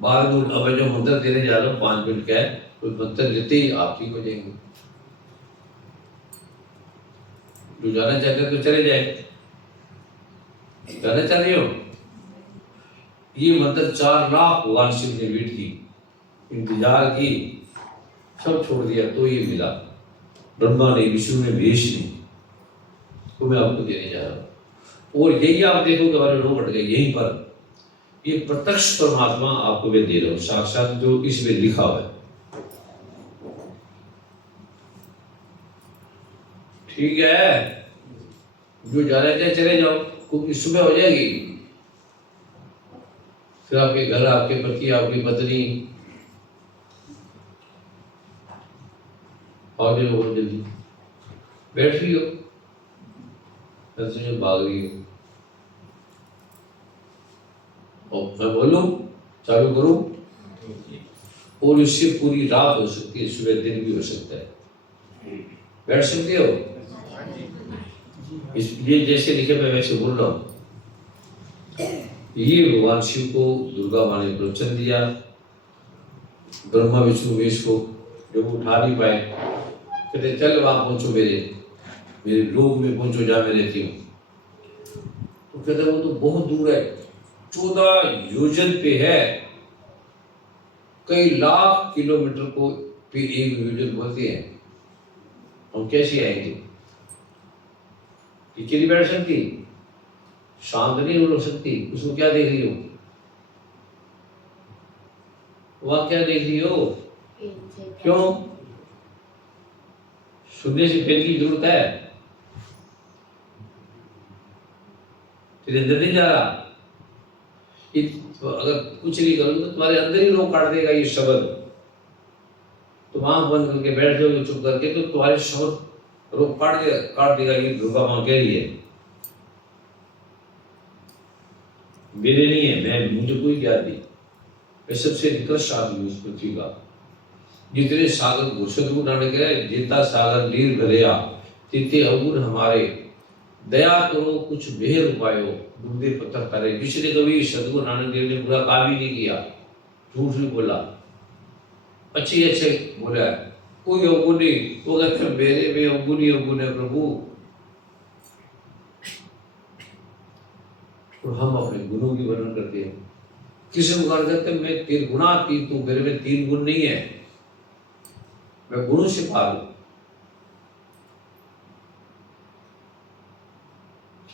बाद में अब जो मंत्र देने जा रहा हूँ 5 मिनट का है, तो मंत्र लेते ही आप ठीक हो जाएंगे। जो जाना चाहते तो चले जाए, जाना चाह रहे हो? ये मंत्र 4 लाख भगवान शिव ने वेट की, इंतजार की, सब छोड़ दिया तो ये मिला। ब्रह्मा ने, विष्णु ने, महेश ने, तो मैं आपको देने जा रहा हूँ। और यही आप देखोगे हमारे रोग हट गए यहीं पर। ये प्रत्यक्ष परमात्मा आपको मैं दे रहा हूँ, साक्षात जो इसमें लिखा हुआ है। ठीक है, जो जाना चाहे चले जाओ, क्योंकि सुबह हो जाएगी, फिर आपके घर, आपके पति, आपकी पत्नी और जो बहुत जल्दी बैठ रही हो, जो भाग रही हो, और मैं बोलूं चालू करूं, और इससे पूरी रात हो सकती है, सुबह दिन भी हो सकता है। बैठ सकते हो? ये जैसे लिखे मैं वैसे बोल रहा हूँ। ये भगवान शिव को दुर्गा माँ ने प्रवचन दिया, ब्रह्मा विष्णु महेश को जब उठा नहीं पाए, कहते चल वहां पहुंचो, मेरे लोग में पहुंचो जहाँ मैं रहती हूँ। वो कहते हैं वो तो बहुत दूर है, 14 योजन पे है, कई लाख किलोमीटर को पे एक योजन बोलते हैं। हम कैसे आएंगे? पीछे नहीं बैठ सकती, शांत नहीं हो सकती, उसको क्या देख रही हो? वहां क्या देख रही हो? क्यों? सुनने से पेन की जरूरत है? तेरे अंदर नहीं जा रहा? तो अगर कुछ नहीं करोगे तो तुम्हारे अंदर ही रोक काट देगा ये शब्द। तुम आंख बंद करके बैठ जाओगे चुप करके, तो तुम्हारे शब्द रोक काट देगा ये दुर्गा मां कह रही है। मेरे नहीं है, मैं मुझे कोई ज्ञान नहीं, मैं सबसे निकृष्ट आदमी उस पृथ्वी का। जितने सागर घोषित नानक है, जेता सागर नीर भरिया, तिथे अवगुण हमारे, दया करो कुछ बेहर उपायो, बुद्धि पत्थर करे। पिछले कभी सदगुरु नानक देव ने बुरा काम ही नहीं किया, झूठ नहीं बोला, अच्छे बोला। कोई अवगुण नहीं, वो कहते मेरे में अवगुण ही अवगुण है प्रभु। और हम अपने गुणों की वर्णन करते हैं। किसी को कहते हैं मैं तीन गुणा तीन, तू मेरे में 3 गुण नहीं है, मैं गुणों से पार हूं।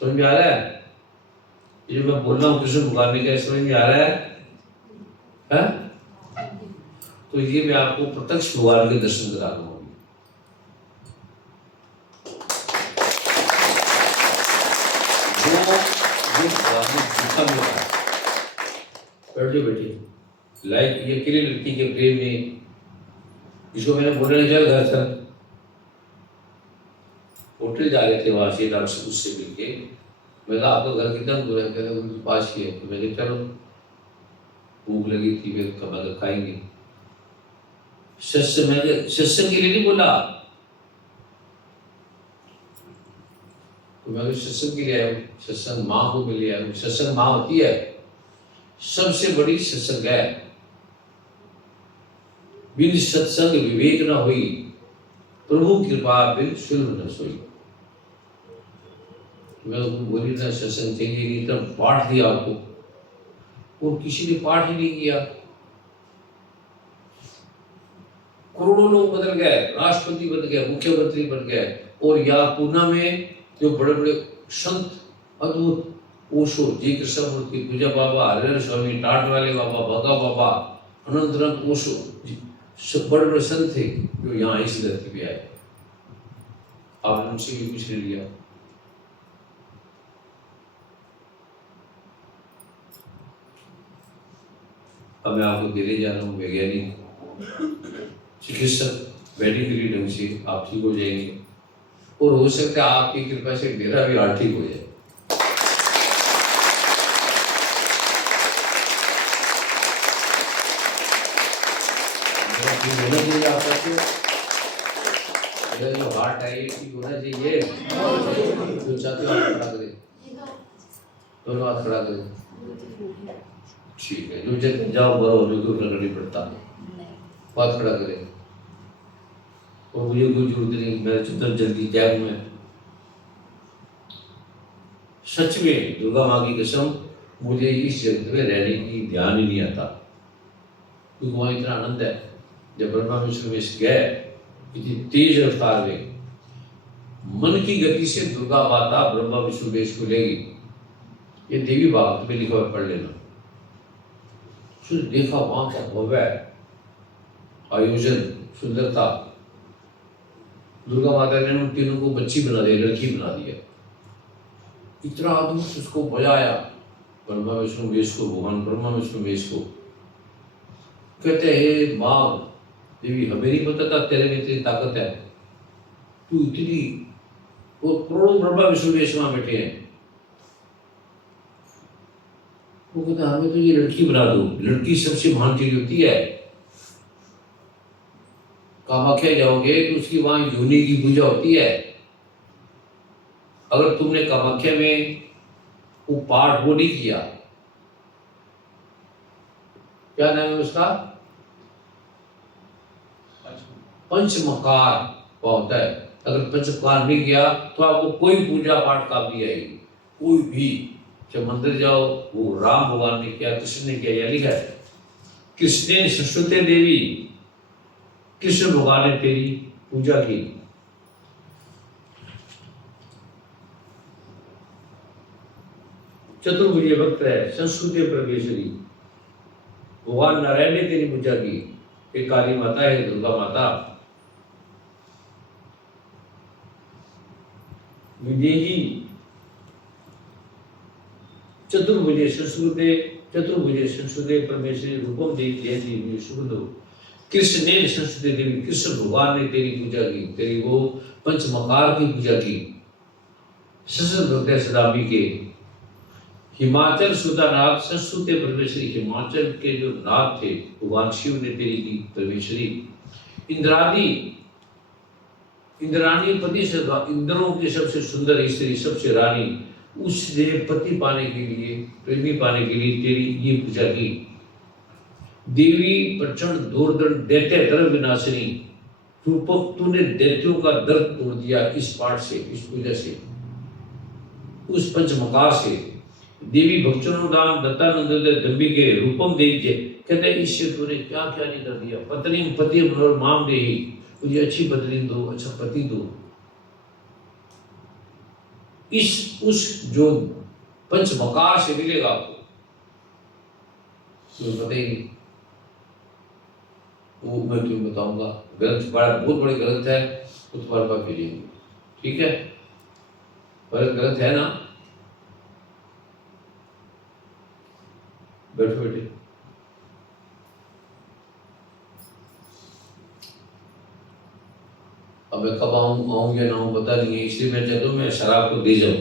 समझ में आ रहा है? ये मैं बोल रहा हूँ कृष्ण भगवान ने, क्या समझ में आ रहा है? तो ये मैं आपको प्रत्यक्ष भगवान के दर्शन करा दूंगा। बैठ जाओ बेटी, लाइक ये अकेली लड़की के प्रेम में, इसको मैंने बोलने लगा घर तक, होटल जा रहे थे, वहां से डॉक्टर उससे मिलके, मैं कहा आपका घर कितना दूर है? कहते उनके पास ही है। तो मैंने चलो, भूख लगी थी, फिर कब खाएंगे। सत्संग के लिए नहीं बोला, तो मैं सत्संग के लिए आया हूँ, सत्संग माँ को मिले आया हूँ। सत्संग माँ होती है, सबसे बड़ी सत्संग है। बिन सत्संग विवेक न हुई, प्रभु कृपा बिन सुलभ न सोई। मैं उसको बोली ना सत्संग चाहिए, इतना पाठ दिया आपको, और किसी ने पाठ ही नहीं किया। करोड़ों लोग बदल गए, राष्ट्रपति बन गए, मुख्यमंत्री बन गए, और या पूना में जो बड़े बड़े संत अद्भुत ओशो जी कृष्णमूर्ति, पूजा बाबा, हरिहर स्वामी, टाट वाले बाबा, भगा बाबा, अनंतरंग ओशो जी, सब बड़े बड़े संत थे जो यहाँ इस धरती पे आए। आपने उनसे भी कुछ नहीं लिया। अब मैं आपको देने जा रहा हूँ वैज्ञानिक, चिकित्सक, मेडिकली ढंग से आप ठीक हो जाएंगे, और हो सकता है आपकी कृपा से मेरा भी हार्ट ठीक हो जाए। होना चाहिए आपका, मेरा जो हार्ट है ये ठीक होना चाहिए। जो चाहते हो हाथ खड़ा करें, दोनों हाथ खड़ा करें, ठीक है। जो जब जाओ बड़ा होने को करना नहीं पड़ता, हाथ खड़ा करें। और मुझे कोई जरूरत नहीं, मैं जितना जल्दी जाऊँ मैं, सच में दुर्गा माँ की कसम, मुझे इस जगत में रहने की ध्यान ही नहीं आता, क्योंकि वहाँ इतना आनंद है। जब ब्रह्मा विष्णु में गए, इतनी तेज रफ्तार में, मन की गति से दुर्गा माता ब्रह्मा विष्णु देश को लेगी। ये देवी भागवत में लिखा हुआ, पढ़ लेना। फिर देखा वहां का भव्य आयोजन, सुंदरता। दुर्गा माता ने उन तीनों को बच्ची बना दिया, लड़की बना दिया। इतना अद्भुत उसको बजाया, ब्रह्मा विष्णु वेश को, भगवान ब्रह्मा विष्णु वेश को। कहते हे माँ देवी, हमें नहीं पता था तेरे में इतनी ताकत है, तू इतनी, वो करोड़ों ब्रह्मा विष्णु वेश वहां बैठे हैं। वो कहता हमें तो ये लड़की बना दो। लड़की सबसे महान चीज होती है। कामाख्या जाओगे तो उसकी वहां योनि की पूजा होती है। अगर तुमने कामाख्या में वो पाठ वो नहीं किया, क्या नाम है उसका, पंचमकार होता है। अगर पंचमकार नहीं किया तो आपको कोई पूजा पाठ काम नहीं आएगी, कोई भी। जब मंदिर जाओ, वो राम भगवान ने किया, कृष्ण ने किया, यह लिखा है। कृष्ण सरस्वती देवी, कृष्ण भगवान ने तेरी पूजा की। चतुर्भुज भक्त है संस्कृति परमेश्वरी, भगवान नारायण ने तेरी पूजा की। एक काली माता है, दुर्गा माता। विदेही चतुर्भुजे संस्कृते परमेश्वरी रूपम देवी सुबुद्धो। कृष्ण ने संस्कृति देवी, कृष्ण भगवान ने तेरी पूजा की, तेरी वो पंचमकार की पूजा की। सदामी के हिमाचल सुधानाथ संस्कृति परमेश्वरी, हिमाचल के जो नाथ थे भगवान शिव ने तेरी की परमेश्वरी। इंद्राणी पति से, इंद्रों की सबसे सुंदर स्त्री, सबसे रानी, उसने पति पाने के लिए, प्रेमी पाने के लिए तेरी ये पूजा की। देवी प्रचंड दुर्दंड दैत्य दर्द विनाशिनी, रूपक तूने दैत्यों का दर्द तोड़ दिया इस पाठ से, इस पूजा से, उस पंचमकार से। देवी भक्चनोदान दत्तानंद दंबिके रूपम देवी, कहते इससे तूने क्या क्या नहीं कर दिया। पत्नी पति माम देही, मुझे अच्छी पत्नी दो, अच्छा पति दो। उस जो पंचमकार से मिलेगा आपको, तुम्हें पता ही नहीं, वो मैं तुम्हें बताऊंगा। ग्रंथ बड़ा, बहुत बड़े ग्रंथ है, वो तुम्हारे पास भेजेंगे, ठीक है? बड़े ग्रंथ है ना, बैठो बेटे। अब मैं कब आऊँ या ना आऊँ पता नहीं है, इसलिए मैं चाहता हूँ मैं शराब को दे जाऊँ।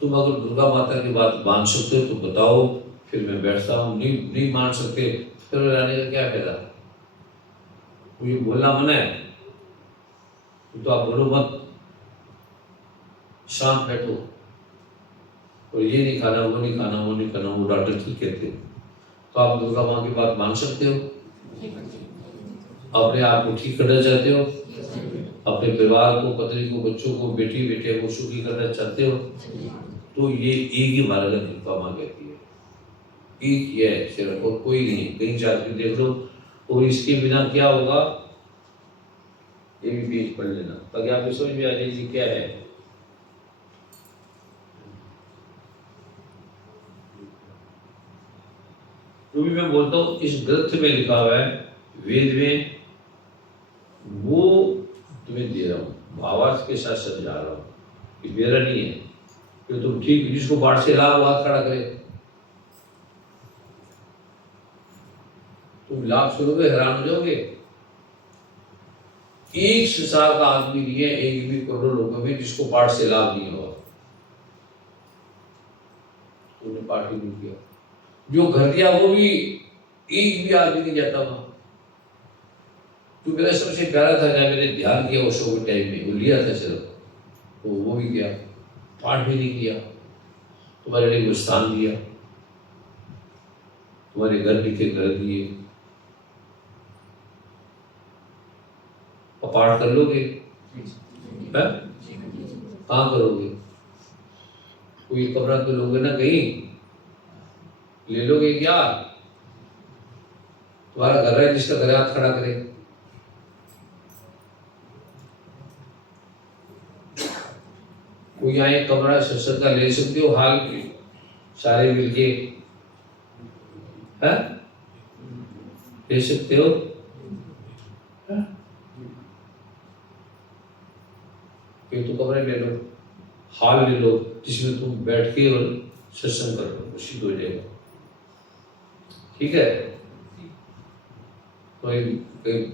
तुम अगर दुर्गा माता की बात मान सकते हो तो बताओ, फिर मैं बैठता हूँ। नहीं मान सकते फिर रहने का क्या फायदा? मुझे बोलना मना है तो आप बोलो मत, शांत बैठो। और ये नहीं खाना, वो नहीं खाना, वो नहीं खाना, वो डॉक्टर ठीक कहते हो। तो आप दुर्गा माँ की बात मान सकते हो? अपने आप को ठीक करना चाहते हो? अपने परिवार को, पत्नी को, बच्चों को, बेटी बेटे को सुखी करना चाहते हो? तो ये एक ही मार्ग दुर्गा माँ कहती है, एक ही है सिर्फ, और कोई नहीं। कहीं जाकर देख लो। और इसके बिना क्या होगा, ये भी पेज पढ़ लेना ताकि आपको समझ में आ जाए क्या है। तो भी मैं बोलता हूँ इस ग्रंथ में लिखा हुआ है, वेद में, वो तुम्हें दे रहा हूँ, भावार्थ के साथ समझा रहा हूँ कि मेरा नहीं है कि तुम ठीक, जिसको बाढ़ से लाभ हाथ खड़ा करे। तुम लाभ सुनोगे हैरान हो जाओगे। एक संसार का आदमी नहीं है, एक भी करोड़ों लोगों में जिसको पाठ से लाभ नहीं होगा। तुमने पाठ ही नहीं किया, जो घर दिया वो भी एक भी आदमी नहीं जाता वहां। तो मेरा सबसे प्यारा था जब मैंने ध्यान किया उस शो के टाइम में, वो लिया था सिर्फ, तो वो भी किया, पाठ भी नहीं किया। तुम्हारे लिए वो स्थान दिया, तुम्हारे घर लिखे घर दिए, और पाठ कर लोगे? कहाँ करोगे? कोई कमरा तो लोगे ना, कहीं ले लोगे क्या? तुम्हारा घर है, जिसका घर हाथ खड़ा करे। कोई यहाँ एक कमरा सत्संग का ले सकते हो, हाल सारे मिलके है ले सकते हो? तो कमरे ले लो, हाल ले लो, जिसमें तुम बैठ के और सत्संग कर लो, सिद्ध हो जाएगा, ठीक है? कोई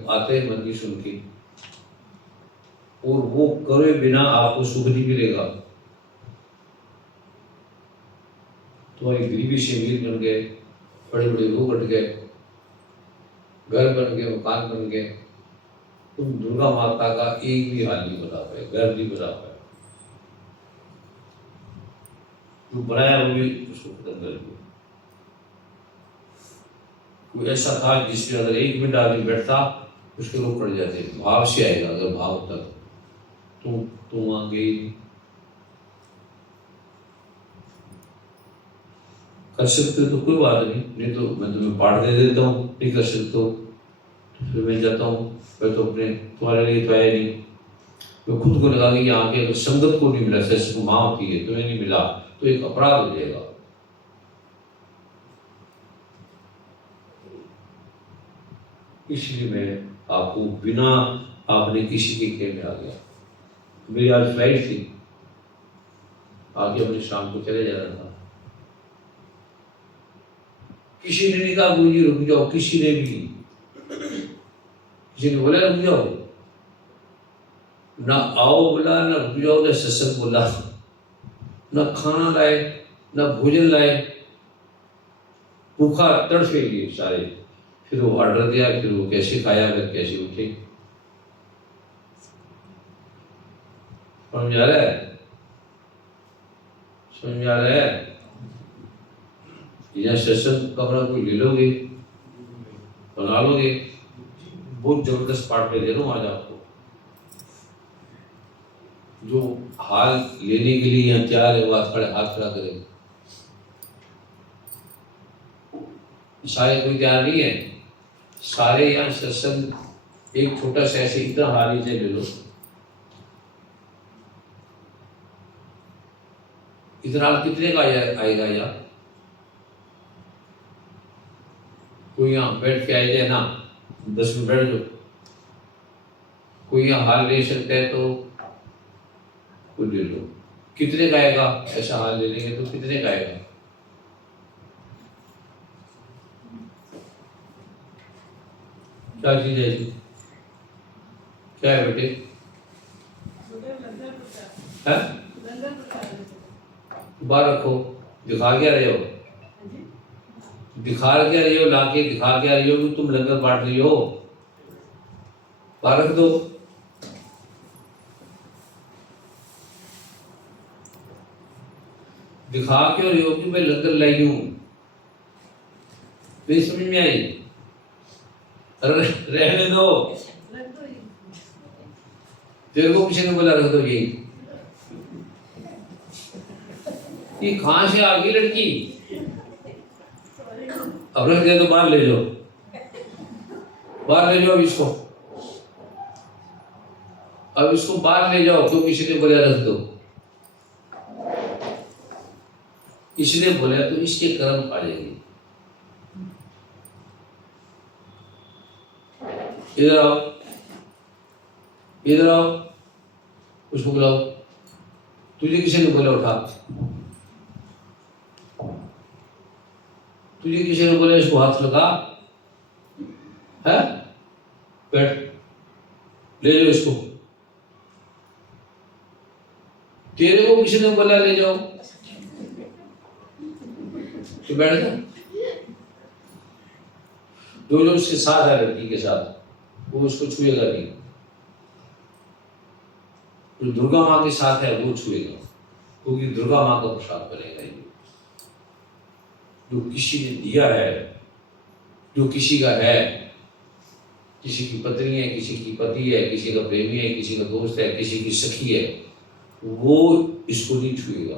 आते हैं मन की सुन के, और वो करे बिना आपको सुख नहीं मिलेगा। तुम्हारी गरीबी से अमीर बन गए, बड़े बड़े लोग हट गए, घर बन गए, मकान बन गए, तुम दुर्गा माता का एक भी हाल नहीं बता पाए, घर नहीं बता पाए। जो बनाया वो भी उसको खत्म कर दिया। कोई ऐसा था जिसमें अगर एक मिनट आदमी बैठता उसके लोग पड़ जाते, भाव से आएगा। अगर भाव तक तुम आगे कर सकते हो तो कोई बात नहीं, नहीं तो मैं तुम्हें पाठ दे देता हूँ, नहीं कर सकते हो तो फिर मैं जाता हूँ। मैं तो अपने तुम्हारे लिए तो आया नहीं, मैं खुद को लगा कि यहाँ के अगर संगत को नहीं मिला, सच को माँ होती है, तुम्हें नहीं मिला तो एक अपराध हो जाएगा। इसलिए मैं आपको बिना आपने किसी के कहे में आ गया। मेरी आज फ्लाइट थी, आगे अपने शाम को चले जाना था। किसी ने नहीं कहा गुरु जी रुक जाओ, किसी ने भी, किसी ने बोला रुक जाओ, ना आओ बोला, ना रुक जाओ, ना सत्संग बोला, ना खाना लाए, ना भोजन लाए, भूखा तड़फे लिए सारे। फिर वो ऑर्डर दिया, फिर वो कैसे खाया, फिर कैसे उठे। समझ आ रहा है? समझ आ रहा है? यहाँ सत्संग कमरा कोई ले लोगे, बना लोगे, बहुत जबरदस्त पार्ट में दे रहा हूँ आज आपको। जो हाल लेने के लिए यहाँ तैयार है वो हाथ खड़ा करेगा। सारे कोई तैयार नहीं है, सारे यहाँ सत्संग एक छोटा सा ऐसे इतना हाल से ले लो, इतना कितने का आएगा यार? कोई यहाँ बैठ के आ जाए ना, 10 मिनट बैठ जाओ, कोई यहाँ हाल ले सकता है तो कोई ले लो। कितने का आएगा? ऐसा हाल ले लेंगे तो कितने का आएगा? क्या चीज है जी? क्या है बेटे? है? बाहर रखो। दिखा क्या रहे हो? दिखा क्या रही हो? लाके दिखा क्या रही हो कि तुम लंगर बांट रही हो? बाहर रख दो। दिखा क्यों रही हो कि मैं लंगर लाई हूं? नहीं समझ में आई? रहने दो। तेरे को किसी ने बोला रख दो? ये कहां से आ गई लड़की? अब रख दे तो बाहर ले जाओ, बाहर ले जाओ इसको, अब इसको बाहर ले जाओ। क्यों किसी ने बोला रख दो? इसने बोला तो इसके कर्म आ जाएंगे। इधर आओ, इधर आओ, उसको बुलाओ। तुझे किसी ने बोला उठा? तुझे किसी ने बोला इसको हाथ लगा? है? बैठ, ले जाओ इसको। तेरे को किसी ने बोला ले जाओ तो बैठ जा। जो लोग उसके साथ है, लड़की के साथ, वो उसको छुएगा नहीं। जो दुर्गा माँ के साथ है वो छुएगा, क्योंकि दुर्गा माँ का प्रसाद बनेगा। जो किसी ने दिया है, जो किसी का है, किसी की पत्नी है, किसी की पति है, किसी का प्रेमी है, किसी का दोस्त है, किसी की सखी है, वो इसको नहीं छुएगा।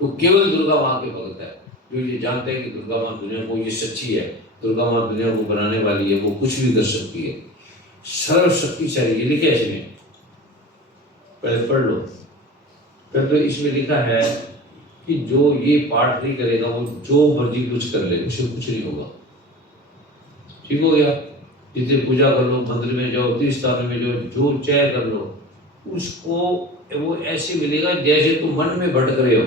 तो केवल दुर्गा माँ के भक्त है जो ये जानते हैं कि दुर्गा माँ दुनिया को, ये सच्ची है, दुर्गा माँ दुनिया को बनाने वाली है, वो कुछ भी कर सकती है, सर्वशक्तिशाली। ये लिखे इसमें, पहले पढ़ लो। फिर तो इसमें लिखा है कि जो ये पाठ नहीं करेगा वो जो मर्जी कुछ कर ले, उसे कुछ नहीं होगा। ठीक हो गया? जितने पूजा कर लो, मंदिर में जाओ, तीर्थ स्थान में जाओ, जो चाहे कर लो, उसको वो ऐसे मिलेगा जैसे तुम मन में भटक रहे हो।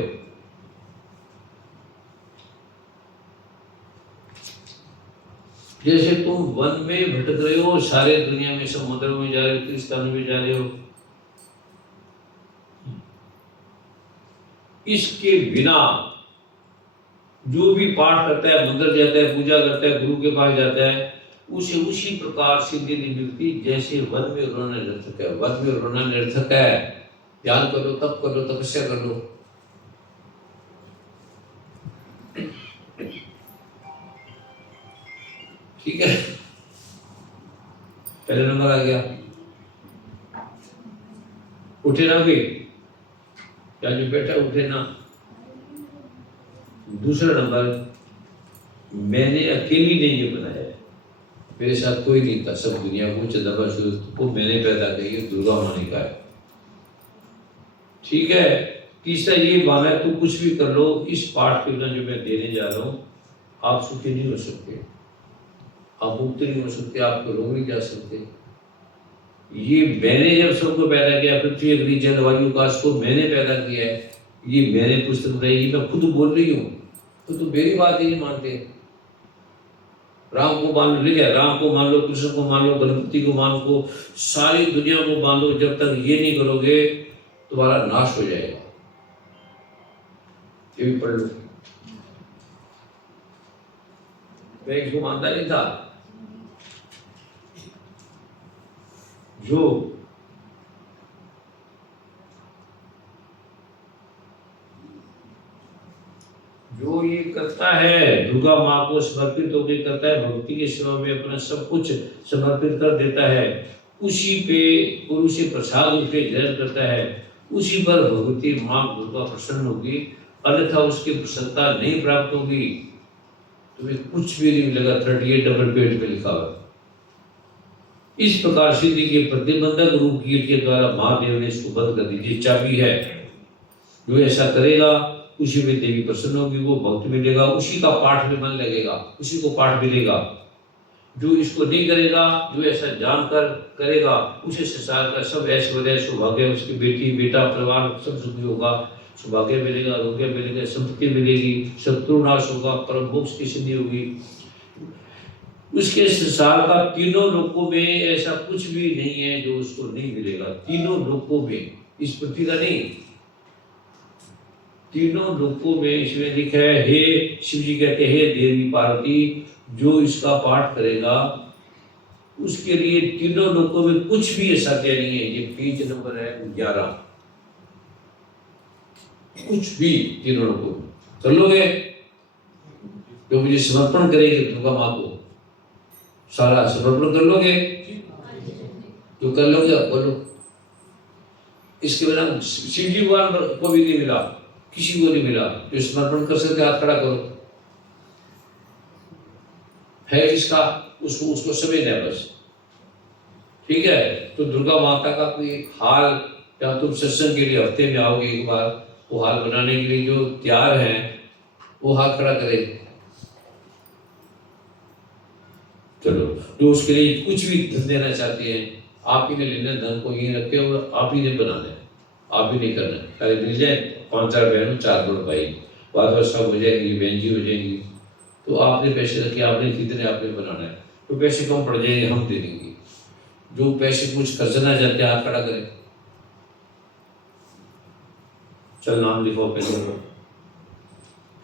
जैसे तुम वन में भटक रहे हो, सारे दुनिया में सब मंदिरों में जा रहे हो, तीर्थ स्थान में जा रहे हो, इसके बिना जो भी पाठ करता है, मंदिर जाता है, पूजा करता है, गुरु के पास जाता है, उसे उसी प्रकार सिद्धि नहीं मिलती जैसे वन में रोना निरर्थक है। वन में रोना निरर्थक है, ध्यान कर लो, तप कर लो, तपस्या कर लो। ठीक है? पहले नंबर आ गया। उठे ना भी, क्या जो बैठा उठे ना, दूसरा नंबर, मैंने अकेली ने ये बनाया है, मेरे साथ कोई नहीं था, सब दुनिया को चंद्रमा सूरज को मैंने पैदा किया, दुर्गा माँ ने कहा है। ठीक है। तीसरा ये माना है, तो कुछ भी कर लो, इस पाठ के बिना जो मैं देने जा रहा हूँ, आप सुखी नहीं हो सकते, आप मुक्त नहीं हो सकते, आप लोग नहीं जा सकते। ये मैंने जब सबको पैदा किया, पृथ्वी अग्नि जल वायु आकाश को मैंने पैदा किया है, ये मैंने पुस्तक बनाई, ये मैं खुद बोल रही हूँ, तो मेरी बात ही नहीं मानते। राम को मान लो, लिखा राम को मान लो, कृष्ण को मान लो, गणपति को मान लो, सारी दुनिया को मान लो, जब तक ये नहीं करोगे तुम्हारा नाश हो जाएगा। ये भी पढ़ लो। मैं इसको मानता नहीं था, जो ये करता है, दुर्गा माँ को समर्पित होकर करता है, भक्ति के सेवा में अपना सब कुछ समर्पित कर देता है, उसी पे और उसे प्रसाद रूपे ग्रहण करता है, उसी पर भगवती माँ दुर्गा प्रसन्न होगी, अन्यथा उसकी प्रसन्नता नहीं प्राप्त होगी। तुम्हें कुछ भी नहीं मिलेगा। 38 डबल पेज पे लिखा हुआ। इस प्रकार सिद्धि के प्रतिबंधक रूप कीर्ति के द्वारा महादेव ने इसको बंद कर दी, चाबी है। जो ऐसा करेगा उसी में देवी प्रसन्न होगी, वो भक्त मिलेगा, उसी का पाठ में मन लगेगा, उसी को पाठ मिलेगा। जो इसको नहीं करेगा, जो ऐसा जानकर करेगा, उसे संसार का सब ऐश्वर्य सौभाग्य, उसकी बेटी बेटा परिवार सब सुखी होगा, सौभाग्य मिलेगा, आरोग्य मिलेगा, संपत्ति मिलेगी, शत्रु नाश होगा, परम मोक्ष की सिद्धि होगी। उसके संसार का तीनों लोकों में ऐसा कुछ भी नहीं है जो उसको नहीं मिलेगा। तीनों लोकों में, इस पृथ्वी का नहीं, तीनों लोकों में इसमें लिखा है। हे शिव जी कहते हैं, देवी पार्वती, जो इसका पाठ करेगा उसके लिए तीनों लोकों में कुछ भी असाध्य नहीं है। ये पेज नंबर है 11। कुछ भी तीनों लोकों में कर लोगे, जो मुझे समर्पण करेगी दुर्गा माँ को, सारा समर्पण कर लोगे, जो कर लोगे आप बोलो। इसके बिना शिव जी भगवान को भी नहीं मिला, किसी को नहीं मिला। जो समर्पण कर सकते हाथ खड़ा करो। है किसका, उसको समझना है बस। ठीक है। तो दुर्गा माता का कोई हाल, या तुम सत्संग के लिए हफ्ते में आओगे एक बार, वो हाल बनाने के लिए जो तैयार हैं वो हाथ खड़ा करे। चलो, जो उसके लिए कुछ भी धन देना चाहते हैं, आप ही ने लेना, धन को यही रखे और आप ही ने बनाना है, आप ही नहीं करना है। पहले मिल जाए 5-4 बहनों, 4 बड़ भाई, बाद सब हो जाएंगी, बहन जी हो जाएंगी, तो आपने पैसे रखे, आपने कितने आपने बनाना है, तो पैसे कम पड़ जाएंगे, हम दे देंगे। जो पैसे कुछ खर्चना चाहते हैं हाथ खड़ा करें। चल नाम लिखो पहले तो,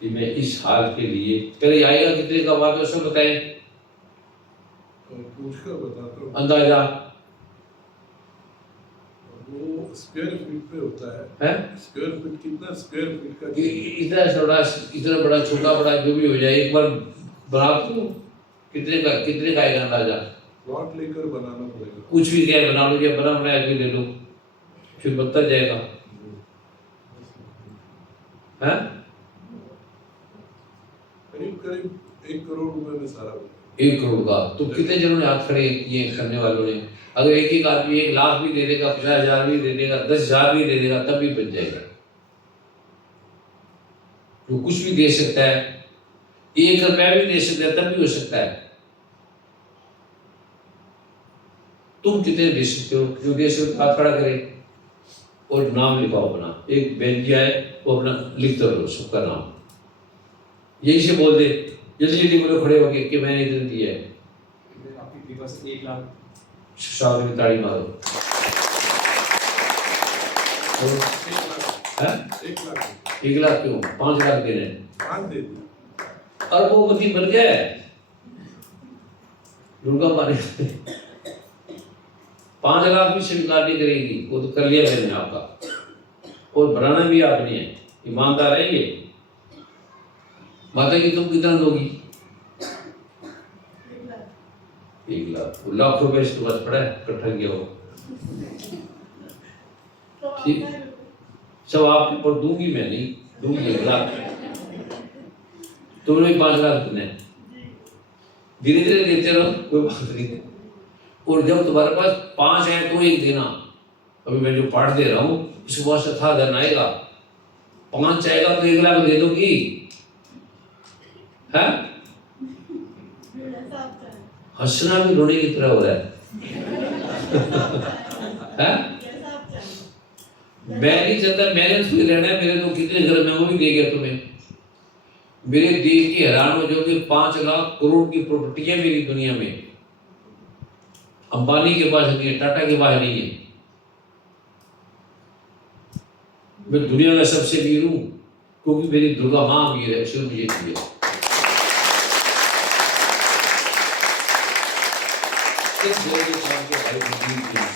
कि मैं इस हाल के लिए, पहले आएगा कितने का बात है सब बताएं, पूछ कर बताता हूँ। अंदाजा वो स्क्वायर फीट पे होता है? स्क्वायर फीट कितना, स्क्वायर फीट का इतना बड़ा छोटा बड़ा जो भी हो जाए, एक बार बना दो। कितने का आएगा अंदाजा? प्लॉट लेकर बनाना पड़ेगा। कुछ भी क्या बना लो, या बना बनाया भी ले लो, फिर बनता जाएगा। है करीब 1 करोड़ रुपए में सारा बना। 1 करोड़ का। तो कितने जनों ने हाथ खड़े किए करने वालों ने? अगर एक आदमी 1 लाख भी दे देगा, 50,000 भी दे देगा, 10,000 भी दे देगा, तब भी बन जाएगा। जो कुछ भी दे सकता है, 1 रुपया भी दे सकता है, तब भी हो सकता है। तुम कितने दे सकते हो? जो दे सकते हाथ खड़ा करे और नाम लिखाओ अपना। एक बहन जी आए, वो अपना लिखते रहो सबका नाम, यही से बोल दे, जल्दी जल्दी बोलो खड़े होके कि मैंने इतने दिया है। आपकी कृपा से 1 लाख। शाबाश में ताड़ी मारो। 1 लाख क्यों? 5 लाख देने, 5 दे दिया। अरबोपति बन गया दुर्गा मारे। 5 लाख भी स्वीकार नहीं करेगी, वो तो कर लिया मैंने आपका, और बनाना भी आपने है। ईमानदार है ये। माता की तुम कितना दोगी? 1 लाख। लाख रुपए इसके पास पड़ा है, इकट्ठा किया हो, ठीक। सब आपके ऊपर दूंगी, मैं नहीं दूंगी 1 लाख। तुमने भी 5 लाख देने हैं, धीरे धीरे देते रहो, कोई बात नहीं। और जब तुम्हारे पास 5 है तो 1 देना। अभी मैं जो पाठ दे रहा हूँ उसके बाद से था धन आएगा, 5 आएगा तो 1 लाख दे दोगी है? जैसा आप चाहें, हंसना भी रोने की तरह हो रहा है हैं? जैसा आप चाहें। मैं नहीं चाहता, मैंने सुई रहना है। मेरे तो कितने घर में वो भी दे गया तुम्हें। मेरे देख के हैरान हो जाओगे, 5 लाख करोड़ की प्रॉपर्टी है मेरी दुनिया में। अंबानी के पास नहीं है, टाटा के पास नहीं है। मैं दुनिया का सबसे अमीर हूं क्योंकि मेरी दुर्गा मां अमीर है, इसलिए मुझे दी है।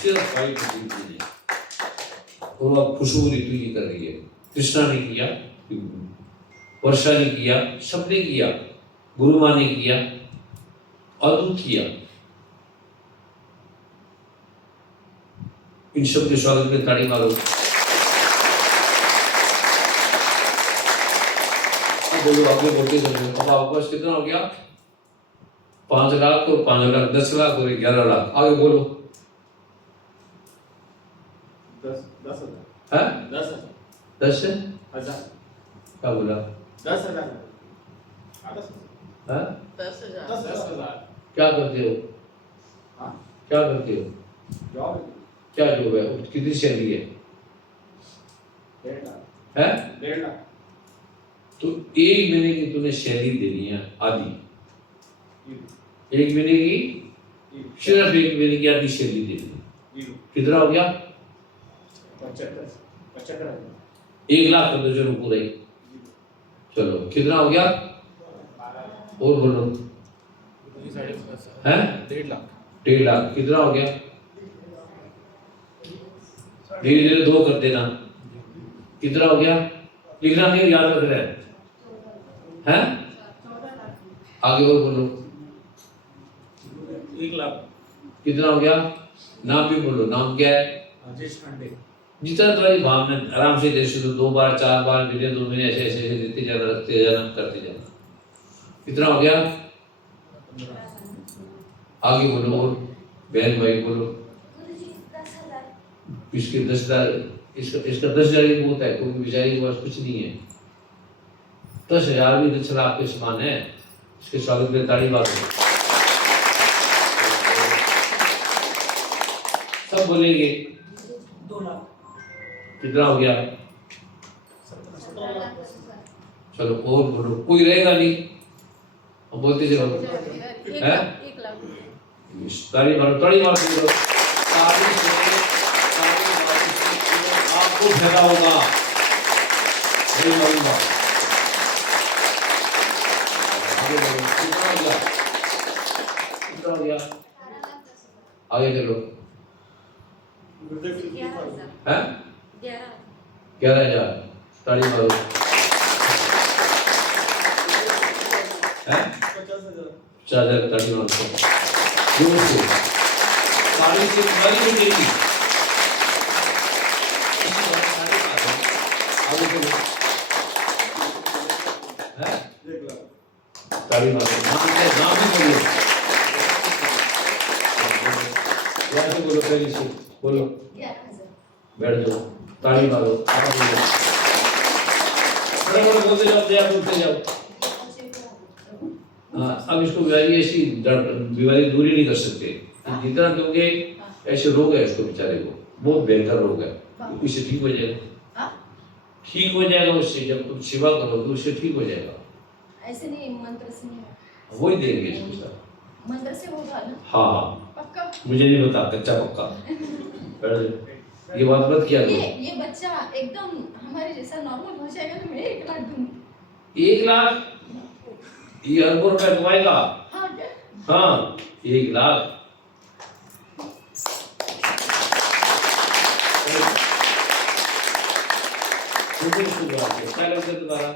सिर्फ भाई ने और अब खुशबू ऋतु जी कर रही है। कृष्णा ने किया, वर्षा ने किया, सबने किया, गुरु माँ ने किया, अद्भुत किया। इन सब के स्वागत में ताड़ी मारो। अब बोलो, आगे बोलते चलो। अब आपके पास कितना हो गया? 5 लाख और 5 लाख, 10 लाख और 11 लाख। आगे बोलो। 10,000 है 10,000 10 है? 10,000 क्या बोला? 10,000 है? 10,000 10,000 क्या करते हो? हाँ क्या करते हो? जॉब क्या जॉब है? कितनी सैलरी है? 1.5 लाख है? 1.5 लाख। तो 1 महीने की तूने सैलरी देनी है आधी। 1 महीने की, सिर्फ 1 महीने की आधी सैलरी देनी है। कितना हो गया? 75,000 1 लाख कर दो, चलो पूरा ही। चलो कितना हो गया? और बोलो। है 1.5 लाख। 1.5 लाख। कितना हो गया? धीरे धीरे 2 कर देना। कितना हो गया? लिखना नहीं, याद रख रहे हैं? 14 लाख। आगे और बोलो। 1 लाख। कितना हो गया? नाम भी बोलो। नाम क्या है? राजेश खांडे। जितना तुम्हारी भावना, आराम से दे सकते हो। 2 बार 4 बार महीने 2 महीने ऐसे ऐसे ऐसे देते जाना, रखते जाना, करते जाना। कितना हो गया? आगे बोलो। और बहन भाई बोलो। इसके 10,000, इसका 10,000 ही बहुत है क्योंकि बेचारी के पास कुछ नहीं है। 10,000 भी 10 लाख के समान है। इसके स्वागत में ताड़ी मारो। सब बोलेंगे। 2 लाख। कितना हो गया? चलो और बोलो। कोई रहेगा नहीं, अब बोलते चलो। है? 1 लाख। ताड़ी मारो, ताड़ी मारो, ताड़ी से आपको फायदा होगा। ताड़ी मारूंगा। आगे बढ़ो। कितना हो गया? कितना हो गया? आगे चलो। है 11,000। ताड़ी मारो। है 50,000 ताड़ी मारो। जोर से ताड़ी से तुम्हारी मिलेगी। आगे चलो। है 1 लाख। ताड़ी मारो। नाम भी बोलो। यहाँ से बोलो, पहले से बोलो। 11,000। बैठ जाओ। ताड़ी मारो। आप बोलो। बड़े बड़े बोलते जाओ, जय बोलते जाओ। हाँ, अब इसको बीमारी ऐसी बीमारी दूरी नहीं कर सकते। जितना दोगे ऐसे रोग है इसको, बेचारे को बहुत भयंकर रोग है। इससे ठीक हो जाएगा। ठीक हो जाएगा उससे। जब तुम सेवा करोगे उससे ठीक हो जाएगा। ऐसे नहीं, मंत्र से नहीं। वही देंगे इसको सर। मंत्र से होगा ना? हाँ, पक्का? मुझे नहीं पता, कच्चा पक्का। बैठ जाओ। ये बात मत किया करो। ये बच्चा एकदम हमारे जैसा नॉर्मल हो जाएगा तो मैं 1 लाख दूंगी। 1 लाख? ये अरबों रुपए कमाएगा। हाँ क्या? हाँ 1 लाख। क्या लगता है तुम्हारा?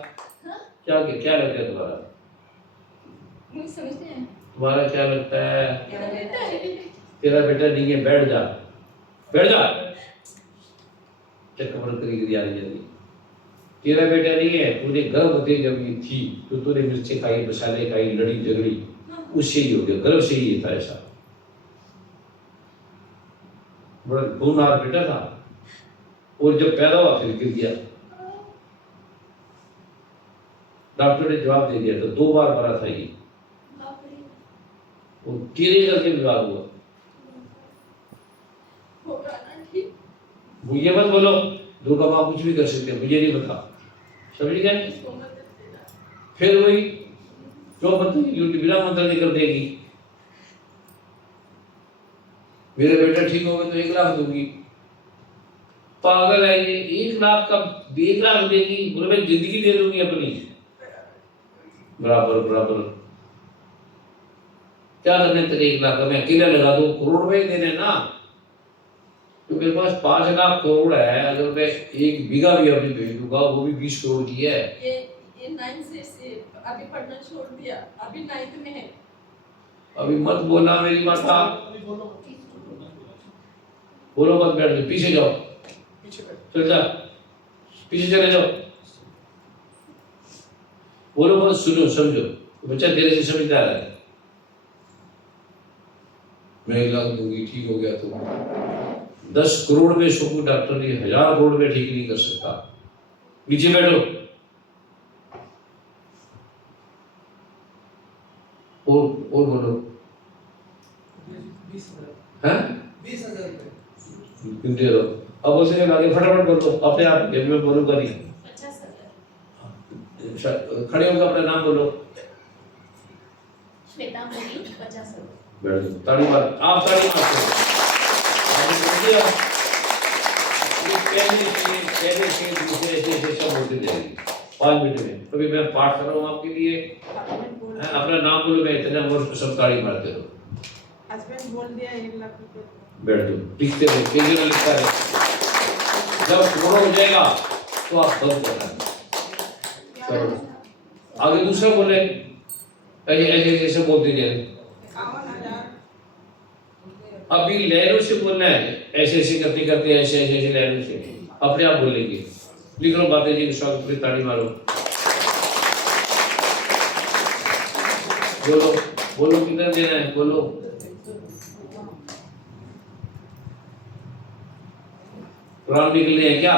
क्या लगता है तुम्हारा? मुझे समझ नहीं आया। तुम्हारा क्या लगता है? मेरा बेटा है। तेरा बेटा नहीं है। बैठ जा, बैठ जा। चक्कर करी जल्दी। तेरा बेटा नहीं है, तूने गर्भवती जब ये थी तो तूने मिर्ची खाई, मसाले खाई, लड़ी झगड़ी, उससे ही हो गया, गर्भ से ही था ऐसा। बड़ा होनहार बेटा था, और जब पैदा हुआ फिर गिर गया। डॉक्टर ने जवाब दे दिया था, 2 बार मरा था ये, वो तेरे करके विवाद हुआ। मुझे मत बोलो, दुर्गा माँ कुछ भी कर सकते हैं, मुझे नहीं बता, समझ गए? फिर वही जो मंत्र बिना मंत्र नहीं कर देगी। मेरे बेटा ठीक हो गए तो 1 लाख दूंगी, पागल है ये, 1 लाख का 1 लाख देगी, बोले मैं जिंदगी दे दूंगी अपनी, बराबर बराबर। क्या करने तेरे 1 लाख का, मैं अकेला लगा दूं, करोड़ रुपए देने ना, तो मेरे पास 5 लाख करोड़ है, अगर मैं 1 बीघा भी अभी भेज दूंगा वो भी 20 करोड़ की है। ये 9 से अभी पढ़ना छोड़ दिया, अभी 9th में है। अभी मत बोलना मेरी माता, बोलो मत, बैठ जाओ, पीछे जाओ, चल जा, पीछे चले जाओ, बोलो मत, सुनो समझो, बच्चा तेरे से समझदार है। मैं 1 लाख दूंगी, ठीक हो गया तो 10 करोड़ में शोकू डॉक्टर ने 1000 करोड़ में ठीक नहीं कर सकता। नीचे बैठो, और बोलो, 20,000 हैं 20,000 रुपए दे दो। अब उसे आगे फटाफट बोलो, अपने आप, जब मैं बोलूंगा नहीं, 50,000। खड़े होकर अपना नाम बोलो। श्वेता मोदी 50,000। बैठ जाओ, ताली मार, आप ताली मारते हो। आपने बोल दिया, ये पहले से दूसरे ऐसे सब होते जाएंगे 5 मिनट में। अभी मैं पाठ कर रहा हूँ आपके लिए, अपना नाम बोलो, मैं इतना वर्ष सब ताली मारते रहो। हस्बैंड बोल दिया 1 लाख रुपए। बैठ जाओ, लिखते रहो, पेज में लिखता रहे, जब करोड़ हो जाएगा तो आप बंद करना। चलो आगे दूसरा बोले, ऐसे ऐसे ऐसे बोलते जाए। 51,000। अभी लहरों से बोलना है, ऐसे ऐसे करते करते, ऐसे ऐसे ऐसे लहरों से अपने आप बोलेंगे। लिख लो, बातें जी स्वागत पे ताड़ी मारो, बोलो बोलो, कितना देना है बोलो। कुरान निकल रहे हैं क्या?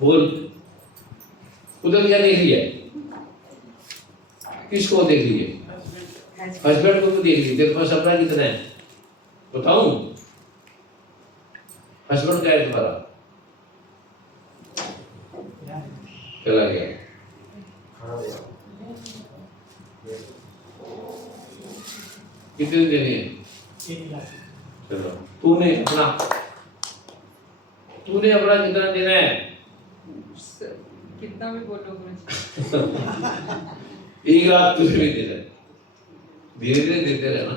बोल, उधर क्या देख लिया? किसको देख लिए? हस्बैंड को देख लिए। तेरे पास अपना कितना है बताऊं? हस्बैंड क्या है तुम्हारा? चला गया। कितने देने हैं? चलो, तूने अपना कितना देना है? कितना भी बोलो मुझे। 1 लाख तुझे भी देना है, धीरे धीरे देते रहना।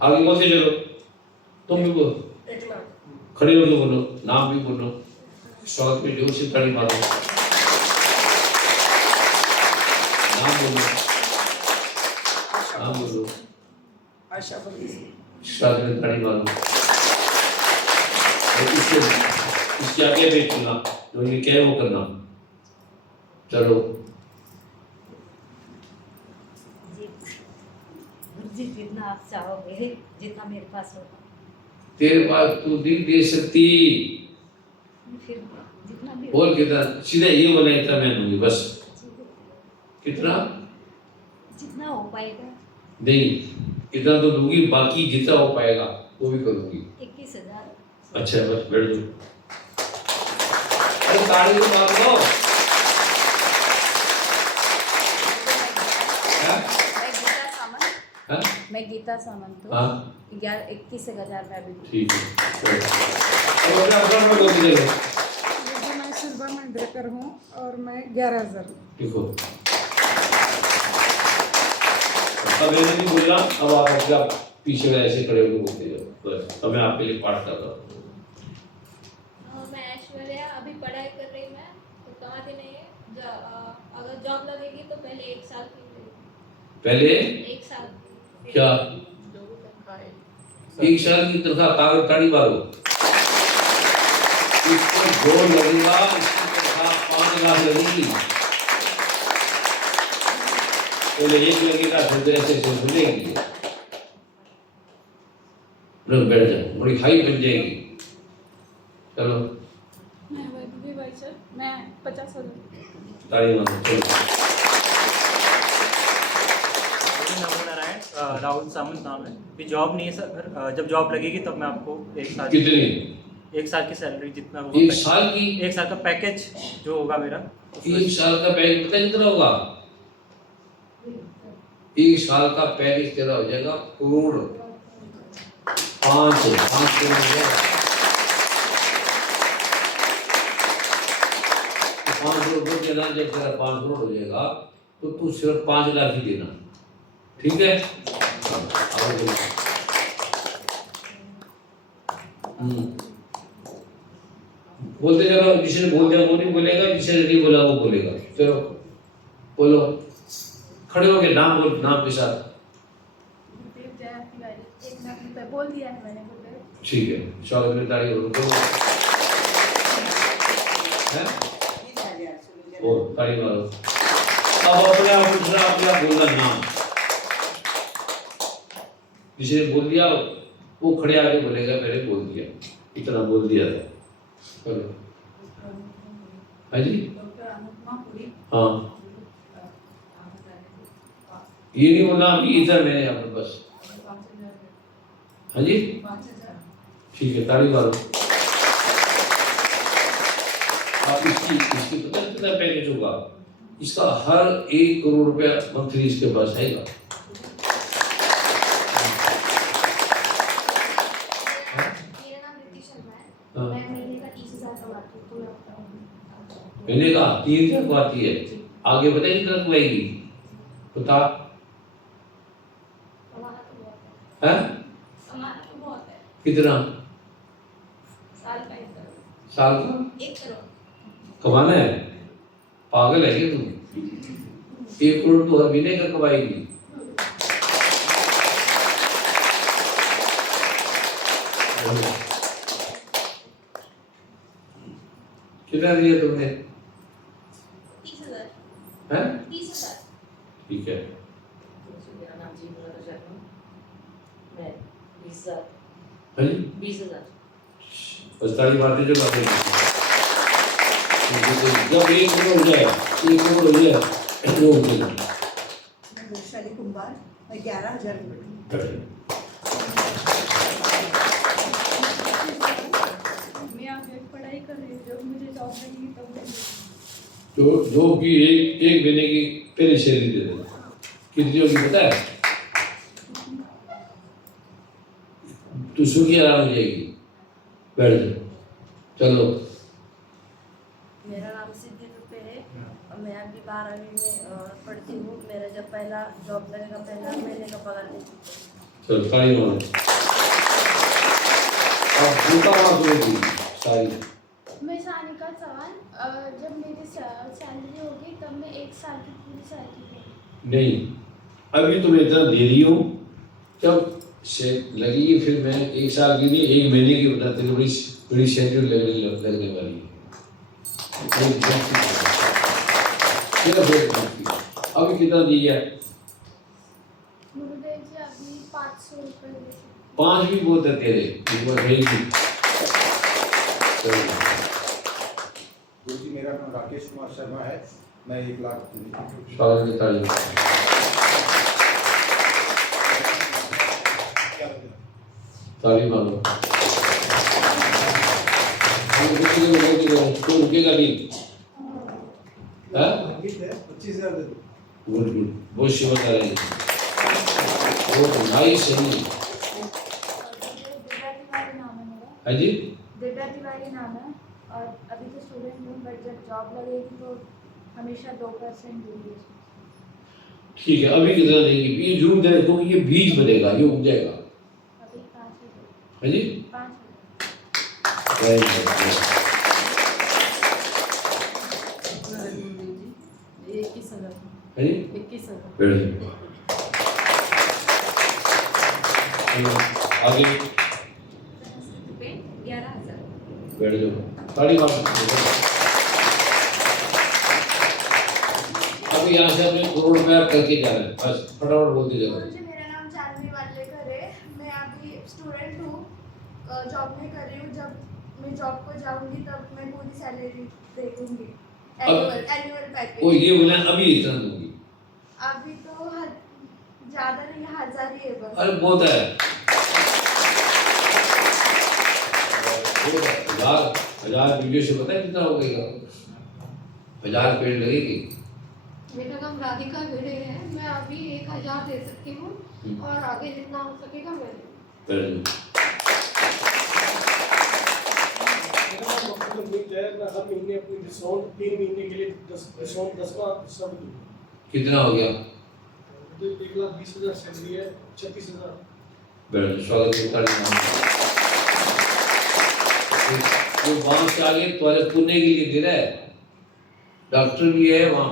आगे बोलते चलो, तुम भी बोलो, 1 लाख। खड़े होकर बोलो, नाम भी बोलो, स्वागत में जोर से ताली मारो, नाम बोलो, नाम बोलो, आशा बदी। स्वागत में ताली मारो। इसके आगे भी चलना, जो ये क्या है वो करना। चलो जी, जितना आप चाहोगे, जितना मेरे पास होगा, तेरे पास तू नहीं दे सकती, फिर जितना भी और कितना? सीधा ये बोला इतना मैं दूंगी बस। कितना? जितना हो पाएगा। नहीं, इतना तो दूंगी, बाकी जितना हो पाएगा वो भी करूंगी। 21,000। अच्छा बस बैठ जाओ। अरे ताली तो मार दो। हाँ? मैं गीता सामंत हूँ। हाँ 21,000 में अभी। ठीक है। अब अपना अपना बोल दीजिए। मैं सुरभा मंडरेकर हूँ और मैं 11,000। देखो अब मैंने नहीं बोला, अब आप अपना पीछे में ऐसे खड़े होकर बोलते जाओ बस। अब मैं आपके लिए पाठ कर रहा हूँ। मैं ऐश्वर्या, अभी पढ़ाई कर रही मैं, तो कमाती नहीं है। अगर जॉब लगेगी तो पहले 1 साल की लगेगी। पहले 1 साल क्या? 1 साल की तनख्वाह? कागज ताड़ी मारो। इसको जो लगेगा इसकी तनख्वाह 5 लाख लगेगी, पहले 1 लगेगा फिर ऐसे ऐसे खुलेगी, लोग बैठ जाओ, बड़ी हाई बन जाएगी। चलो मैं वैभवी भाई सर, मैं 50,000। ताली मारो, चलो। नमो नारायण, राहुल सामंत नाम है। अभी जॉब नहीं है सर, जब जॉब लगेगी तब मैं आपको 1 साल कितनी? 1 साल की सैलरी जितना होगा, 1 साल की? 1 साल का पैकेज जो होगा मेरा, 1 साल का पैकेज पता कितना होगा? 1 साल का पैकेज तेरा हो जाएगा करोड़, 5 करोड़ हो जाएगा। 5 करोड़ देना, जब तेरा 5 करोड़ हो जाएगा तो तू सिर्फ 5 लाख ही देना, ठीक है? बोलते चलो, जिसने बोल दिया वो नहीं बोलेगा, जिसने नहीं बोला वो बोलेगा। चलो बोलो, खड़े हो गए, नाम बोल, नाम के साथ। 1 लाख रुपए बोल दिया है मैंने, बोल रहे। ठीक है, स्वागत में ताली हो, हैं? ओ ताली मारो। अब अपने आप दूसरा अपना बोलना नाम, जिसने बोल दिया वो खड़े आके बोलेगा मैंने बोल दिया, इतना बोल दिया था। चलो, हाँ जी, हाँ, ये नहीं बोलना अभी इधर मैंने यहाँ पर बस, हाँ जी, ठीक है, ताली मारो। आप इसकी पता है कितना पैकेज होगा? इसका हर 1 करोड़ रुपया मंथली इसके पास आएगा। मेरा नाम रिद्धि शर्मा है, हाँ। मैं महीने का 30,000 कमाती हूँ, पूरा हफ्ता। महीने का 3,000 को आती है, आगे पता है कितना कमाएगी? बता। कमाना तो बहुत है। हैं? कमाना तो बहुत है। कितना? साल का 1 करोड़। साल का 1 करोड़। कमाना है? पागल है क्या तू? 1 करोड़ तो हर महीने का कमाएगी। कितना दिया तुमने? 30,000। हैं? 30,000। ठीक है, मेरा नाम जीवन शर्मा, मैं 20,000। हाँ जी, 20,000। बस ताली मारते जो बातें जब 1 करोड़ हो जाए, 1 करोड़ हो जाए वो हो जाएगा। मैं वैशाली कुंभार, मैं 11,000 मैं आगे पढ़ाई कर रही हूँ, जब मुझे जॉब लगेगी तब मैं तो जो कि एक महीने की पहले सैलरी दे देना, कितनी होगी पता है? तू सुखी आराम हो जाएगी, बैठ जा, चलो। मेरा नाम सिद्धि रुपये है और मैं अभी 12वीं में पढ़ती हूँ। मेरा जब पहला जॉब लगेगा, पहला महीने का पगार देती। चलो ताली मारो। अब जूता वहाँ सुनेगी सारी। मैं सानिका चौहान, जब मेरी सैलरी होगी तब मैं 1 साल की पूरी सैलरी दूँगी। नहीं, अभी तुम्हें इतना दे रही हूँ, जब से लगेगी फिर मैं 1 साल के लिए 1 महीने की बताते हैं, बड़ी सैलरी लगने वाली है। अभी कितना दिया? गुरुदेव जी अभी 500 रुपये देते। 5 भी बहुत है तेरे, गुरु जी, मेरा नाम राकेश कुमार शर्मा है, मैं 1 लाख। स्वागत है, ताली। ताली मारो। तो रुकेगा नहीं, हाँ? 25,000 दे दो। गुड गुड, बहुत शिव बता रही है, बहुत नाइस है। दिव्या तिवारी नाम है मेरा। हाँ जी, दिव्या तिवारी नाम है और अभी तो स्टूडेंट हूँ, बट जब जॉब लगेगी तो हमेशा 2% दूंगी। ठीक है। अभी कितना देंगी? ये जरूर दे, तो ये बीज बनेगा, ये उग जाएगा। अभी 5,000। हाँ जी, 5,000। Very good. 21,000। हाँ जी, 21,000। Very good. आगे 11,000। बैठ जाओ, ताली मारो। यहाँ से अपने करोड़ रुपया करके जा रहे हैं, बस फटाफट बोलते जाओ। गुरुजी मेरा नाम जानवी वालेकर है। मैं अभी स्टूडेंट हूँ, जॉब में कर रही हूँ। जब मैं जॉब को जाऊंगी तब मैं पूरी सैलरी दे दूंगी, एनुअल पैकेज। वो ये बोले अभी इतना दूंगी, अभी तो ज्यादा नहीं, 1000 ही है बस। अरे बहुत है, 1000 वीडियो से पता है कितना हो गएगा? 1000 पेड़ लगेगी। मेरा नाम राधिका भिड़े है। मैं अभी 1000 दे सकती हूँ और आगे जितना हो सकेगा मैं दूंगी। Very good. मैं हर महीने अपनी डिस्काउंट 3 महीने के लिए डिस्काउंट 10% दूंगा। कितना हो गया? 1,20,000 सैलरी है, 36,000। Very good. स्वागत है ताली मारो। वो वहाँ से आगे टॉयलेट पुणे के लिए दे रहा है, डॉक्टर भी है वहाँ,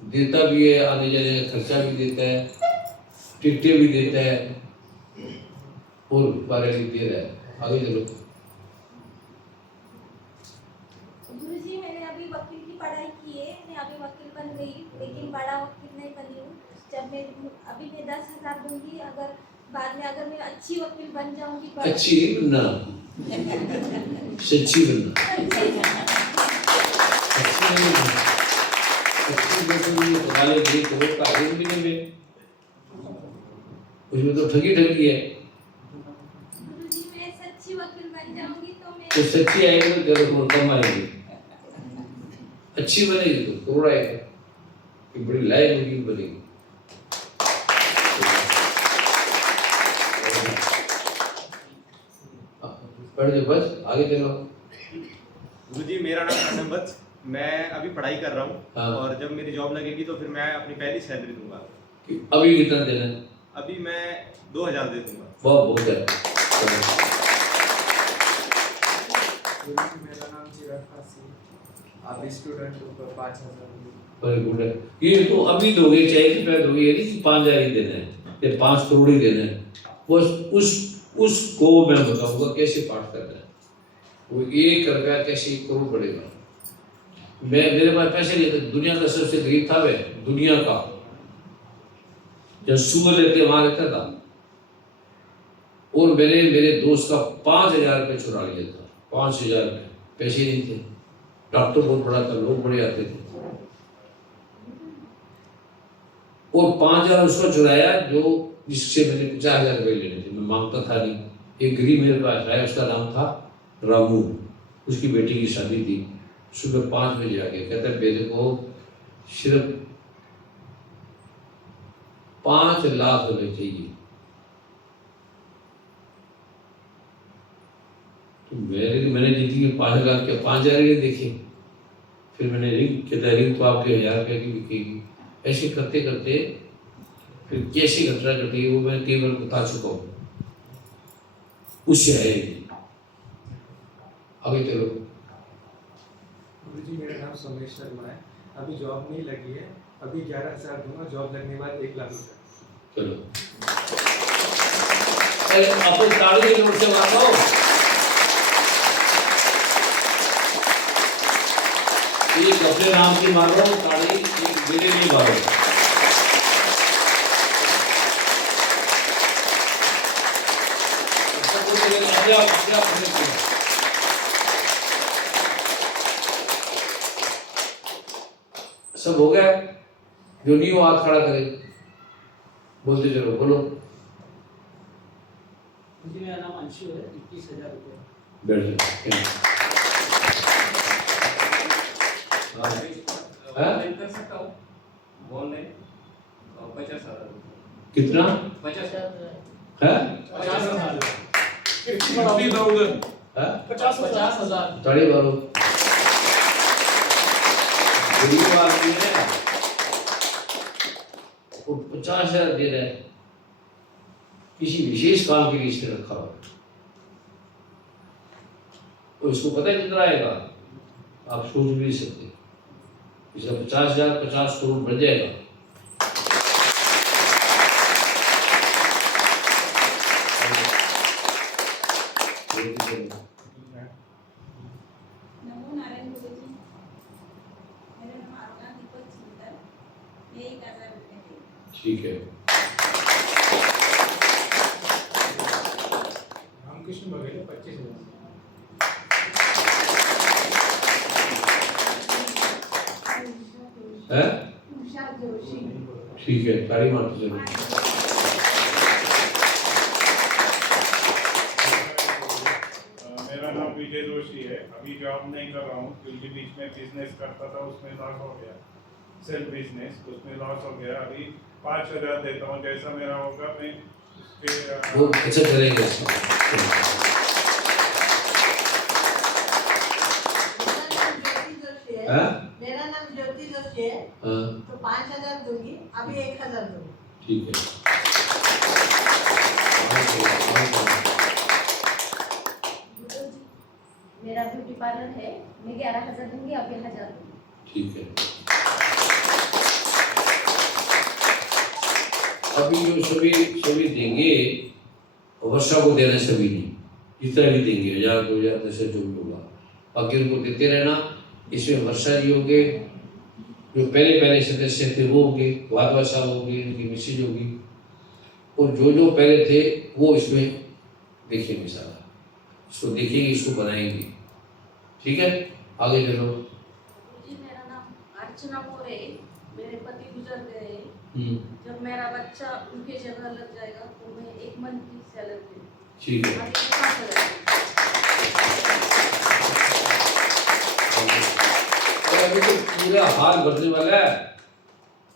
देता भी है, आने जाने का खर्चा भी देता है, टिकटें भी देता है और बारे में दे रहा है। आगे चलो। गुरुजी मैंने अभी वकील की पढ़ाई की है, मैं अभी वकील बन गई, लेकिन बड़ा वकील नहीं बनी हूँ। जब मैं अभी मैं 10,000 दूंगी, अगर बाद में अगर मैं अच्छी वकील बन जाऊंगी। अच्छी नहीं बनना, सच्ची बनना। अच्छी नहीं बनना, अच्छी बनना वाले भी करोड़ का एक महीने में, उसमें तो ठगी ठगी है। गुरुजी मैं सच्ची वकील बन जाऊंगी तो मैं तो सच्ची आएगी तो करोड़ कम आएगी, अच्छी बनेगी तो करोड़ आएगा, कि बड़ी लायक वकील बनेगी। पढ़ दे बस, आगे चलो। गुरुजी मेरा नाम अर्नब वत्स, मैं अभी पढ़ाई कर रहा हूँ। हाँ। और जब मेरी जॉब लगेगी तो फिर मैं अपनी पहली सैलरी दूंगा। अभी कितना देना है? अभी मैं 2,000 दे दूंगा। बहुत है। गुरुजी मेरा नाम चिराग फासी, अभी स्टूडेंट हूँ, 5,000। वेरी गुड है। ये तो अभी दोगे, चाहे रुपया दोगे, ये नहीं कि 5,000 ही देना है या 5 करोड़ ही देना है। बस उसको मैं बताऊंगा कैसे पाठ करना है। वो 1 रुपया कैसे 1 करोड़ बढ़ेगा। मेरे पास पैसे नहीं थे, दुनिया का सबसे गरीब था मैं, दुनिया का। जब सुअर लेते वहां रहता था और मैंने मेरे दोस्त का 5,000 रुपये चुरा लिया था। 5,000 रुपये, पैसे नहीं थे। डॉक्टर बहुत बड़ा था, लोग बड़े आते थे और 5,000 उसका चुराया जो जिससे मैंने 50,000 रुपये लेने थे। मैं मांगता था नहीं। एक गरीब मेरे पास आया, उसका नाम था रामू, उसकी बेटी की शादी थी। सुबह 5 बजे आ गया, कहता मेरे को सिर्फ 5 लाख रुपए चाहिए। तो मैंने जिंदगी में 5 लाख क्या 5,000 ही देखे। फिर मैंने रिंग, कहता रिंग तो आपके 1,000 रुपये की बिकेगी। ऐसे करते करते फिर कैसी घटना घटी वो मैं कई बार बता चुका हूँ। उससे है आगे चलो। गुरुजी मेरा नाम सोमेश शर्मा है, अभी जॉब नहीं लगी है, अभी 11,000 दूंगा, जॉब लगने के बाद 1,00,000 रुपये। चलो अरे अपन ताड़ी के नोट से मारो। एक अपने नाम की मारो ताड़ी, एक मेरे लिए मारो। सब हो गया? जो नहीं हो हाथ खड़ा करे, बोलते चलो, बोलो। मेरा नाम अंशु है, 21,000 रुपये। बैठ जाओ। कर सकता हूँ ऑनलाइन 50,000 कितना 50,000 है? 50,000 50,000 ताड़ी मारो। गरीब आदमी है वो 50,000 दे रहा है, किसी विशेष काम के लिए इसने रखा हुआ। तो इसको पता है कितना आएगा, आप सोच भी नहीं सकते। इसका 50,000 50 करोड़ बढ़ जाएगा। नमो नारायण गुरुजी, मेरा नाम आरोना दीपक सुंदर, 80,000 रुपये देंगे। ठीक है। रामकृष्ण बघेल 25,000। है उषा जोशी। ठीक है, ताड़ी मारते चलो। मेरा नाम विजय जोशी है। अभी जॉब नहीं कर रहा हूँ क्योंकि बीच में बिजनेस करता था, उसमें लॉस हो गया। सेल्फ बिजनेस, उसमें लॉस हो गया। अभी 5,000 देता हूँ, जैसा मेरा होगा मैं वो अच्छा करेंगे इसमें। हाँ? मेरा नाम ज्योति जोशी है। हाँ, तो 5,000 दूंगी, अभी 1,000 दूंगी। ठीक है। गुरुजी मेरा ब्यूटी पार्लर है, मैं 11,000 दूंगी, अभी 1,000 दूंगी। ठीक है। अभी जो सभी सभी देंगे, वर्षा को देना सभी नहीं, जितना भी देंगे 1,000 2,000 10,000 जो भी होगा, बाकी उनको देते रहना। इसमें वर्षा जी होंगे, जो पहले सदस्य थे वो होंगे, वादवा साहब होंगे, उनकी मिसेज होगी, और जो जो पहले थे वो इसमें देखेंगे सारा, इसको देखेंगे, इसको बनाएंगे। ठीक है, आगे चलो। जी मेरा नाम अर्चना मोरे, मेरे पति गुजर गए। जब मेरा बच्चा उनके जगह लग जाएगा तो मैं 1 मंथ की सैलरी दूंगी। ठीक है। अभी 5,000। अभी तो पूरा हाल बढ़ने वाला है,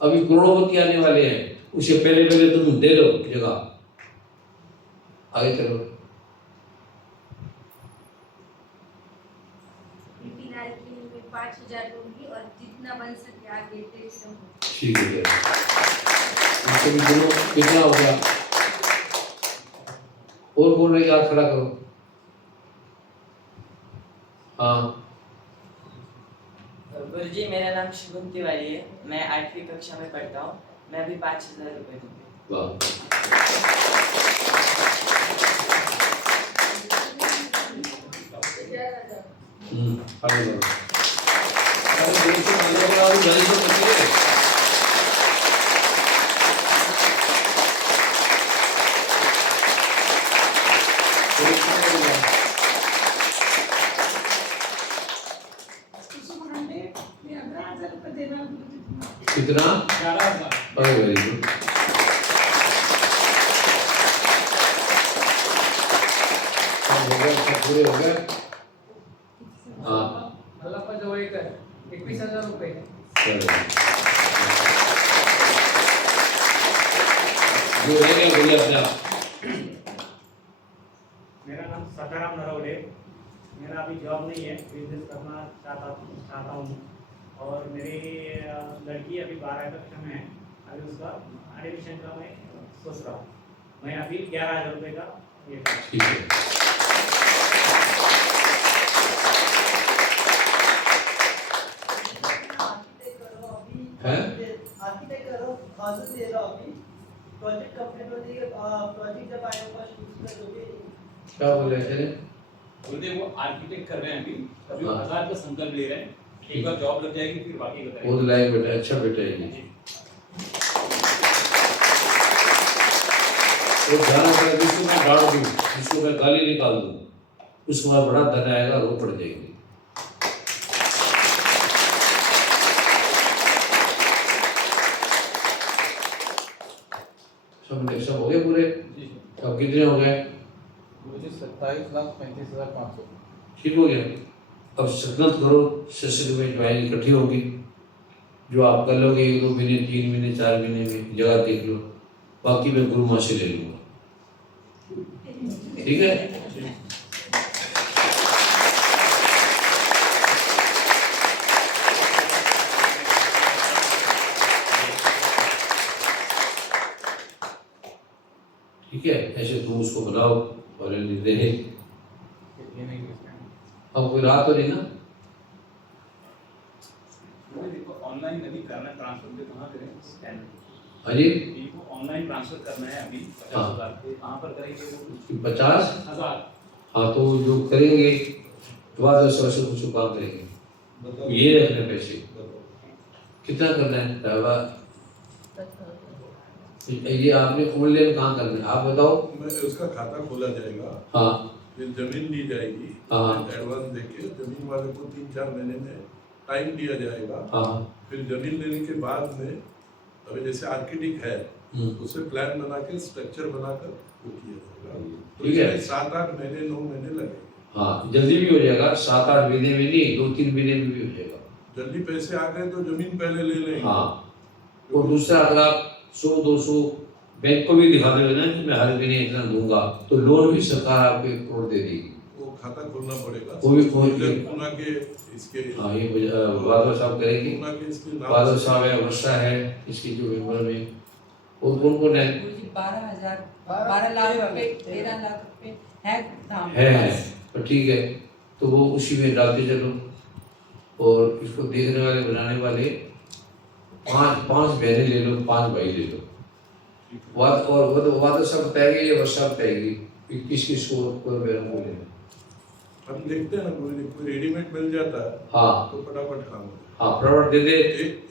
अभी करोड़पति आने वाले हैं, उसे पहले तुम दे दो जगह। आगे चलो। फिलहाल के लिए मैं 5,000 दूंगी और जितना बन सके आगे देते हूँ। ठीक है, इनसे भी दोनों कितना हो गया? और बोल रहे, हाथ खड़ा करो। हाँ गुरुजी मेरा नाम शुभम तिवारी है, मैं 8वीं कक्षा में पढ़ता हूँ, मैं अभी 5,000 रुपये दूंगी। वाह। आगे बढ़ो। अरे देखो आगे बढ़ो, जल्दी से बचिए। कितना? 11,000। अरे वेरी गुड। पूरे हो गए। हाँ, मल्लाप्पा जवळकर 21,000 रुपये। जो रह गया बोलिए अपने आप। मेरा नाम सकाराम नरवड़े, मेरा अभी जॉब नहीं है, बिजनेस करना चाहता हूँ। और मेरी लड़की अभी 12 कक्षा में है, अभी उसका एडमिशन का मैं सोच रहा हूँ। मैं अभी 11,000 रुपये का ये ठीक है। आर्किटेक्ट करो, हाजिर दे रहा हूँ अभी। प्रोजेक्ट कंप्लीट होने के प्रोजेक्ट जब आएगा उसमें जो भी क्या बोल रहे थे? बोलते वो आर्किटेक्ट कर रहे हैं अभी 1,000 का संकल्प ले रहे हैं, एक बार जॉब लग जाएगी फिर बाकी बताएंगे। बहुत लायक बेटा, अच्छा बेटा है ये। वो जाना पड़ेगा, जिसको मैं डांट दूँ, जिसको मैं गाली निकाल दूँ, उसके बाद बड़ा धन आएगा, रो पड़ जाएंगे। सब हो गए पूरे? अब कितने हो गए? मुझे 27,35,500। ठीक हो गया। अब संकल्प करो, सेशन में ज्वाइन इकट्ठी होगी, जो आप कर लोगे 1 2 महीने 3 महीने 4 महीने में जगह देख लो, बाकी मैं गुरु माँ से ले लूँगा। ठीक है? ठीक है, ऐसे तुम उसको बनाओ और दे। अब कोई रात हो रही ना? देखो ऑनलाइन अभी करना ट्रांसफर पे कहाँ करें? स्कैनर। हाँ जी? इनको ऑनलाइन ट्रांसफर करना है अभी 50,000 पे, कहाँ पर करेंगे वो? 50,000? हाँ तो जो करेंगे तो बाद में से कुछ काम करेंगे, ये रखने पैसे कितना करना है? ये आपने ऑनलाइन कहाँ करना है आप बताओ। मैं उसका खाता खोला जाएगा, हाँ फिर जमीन ली जाएगी, हाँ एडवांस देके जमीन वाले को 3-4 महीने में टाइम दिया जाएगा। हाँ फिर जमीन लेने के बाद में अभी जैसे आर्किटेक्ट है उससे प्लान बना के स्ट्रक्चर बनाकर वो किया जाएगा। तो ठीक है। इसमें 7-8 महीने 9 महीने लगेंगे। हाँ जल्दी भी हो जाएगा, 7-8 महीने में नहीं 2-3 महीने में भी हो जाएगा। जल्दी पैसे आ गए तो जमीन पहले ले लेंगे। हाँ और दूसरा अगर आप 100-200 बैंक को भी दिखा दोगे ना कि मैं हर महीने इतना दूंगा तो लोन भी सरकार आपको 1 करोड़ दे देगी। वो खाता खोलना पड़ेगा। वो भी खोल के पूना के इसके हाँ ये बादल साहब करेंगे। पूना के इसके नाम बादल साहब है, वर्षा है इसकी जो मेंबर में और कौन है 12 लाख रुपए 13 लाख रुपए है दाम है तो ठीक है तो वो उसी में डालते चलो। और इसको देखने वाले बनाने वाले 5 बहनें ले लो, 5 भाई ले लो। वादल साहब बताएंगे या वर्षा बताएगी किस को मेरा बोले। हम देखते हैं ना कोई रेडीमेड मिल जाता है हाँ तो फटाफट काम हो। हाँ फटाफट दे दे।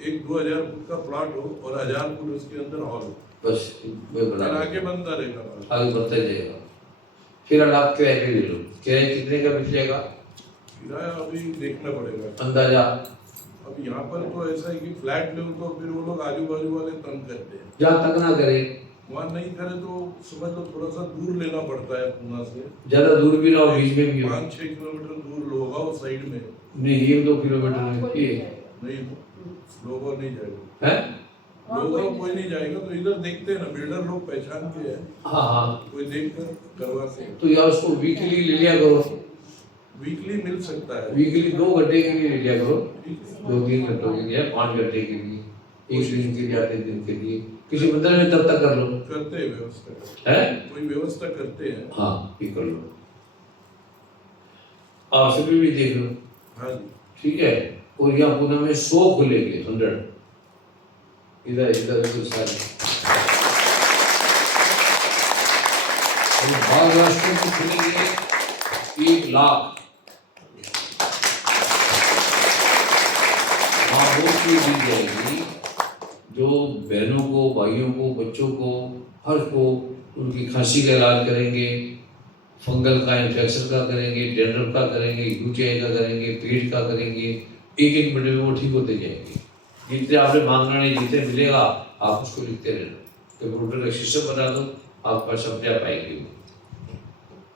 एक 2000 फुट का प्लॉट हो और 1000 फुट उसके अंदर हॉल हो, बस वो बना फिर आगे बनता रहेगा। आगे बढ़ता जाएगा। फिर आप किराए पे ले लो, किराए कितने का मिल जाएगा किराया अभी देखना पड़ेगा अंदाजा। अब यहाँ पर तो ऐसा है कि फ्लैट लो तो फिर वो लोग आजू बाजू वाले तंग करते हैं। जहाँ तक ना करे वहाँ नहीं करे तो समझ लो थोड़ा सा दूर लेना पड़ता है पूना से। ज्यादा दूर भी ना हो, बीच में भी हो। 5-6 किलोमीटर दूर होगा वो साइड में। नहीं 1-2 किलोमीटर में ये नहीं लोगों नहीं जाएगा है लोगों कोई नहीं जाएगा। तो इधर देखते हैं ना बिल्डर लोग पहचान के हैं। हाँ हाँ कोई देख कर करवाते हैं। तो या उसको वीकली ले लिया करो। वीकली मिल सकता है। वीकली 2 घंटे के लिए ले लिया करो, 2-3 घंटों के लिए, 5 घंटे के लिए, 1 दिन के लिए, आधे दिन के लिए किसी मंदिर में तब तक कर लो। करते हैं व्यवस्था है कोई व्यवस्था करते हैं। हाँ ये कर लो। आप सभी भी देख लो। हाँ जी ठीक है। और यहाँ पुणे में 100 खुलेंगे 100 इधर इधर तो सारे महाराष्ट्र में खुलेंगे 1 लाख। वहाँ वो चीज दी जाएगी जो बहनों को, भाइयों को, बच्चों को, हर को उनकी खांसी का इलाज करेंगे, फंगल का इन्फेक्शन का करेंगे, डेंड्रफ का करेंगे, यूटीआई का करेंगे, पेट का करेंगे। 1-1 मिनट में वो ठीक होते जाएंगे। जितने आपने मांगना नहीं, जितने मिलेगा आप उसको लिखते रहना। कंप्यूटर का सिस्टम बना दो, आपका सब जा पाएंगे।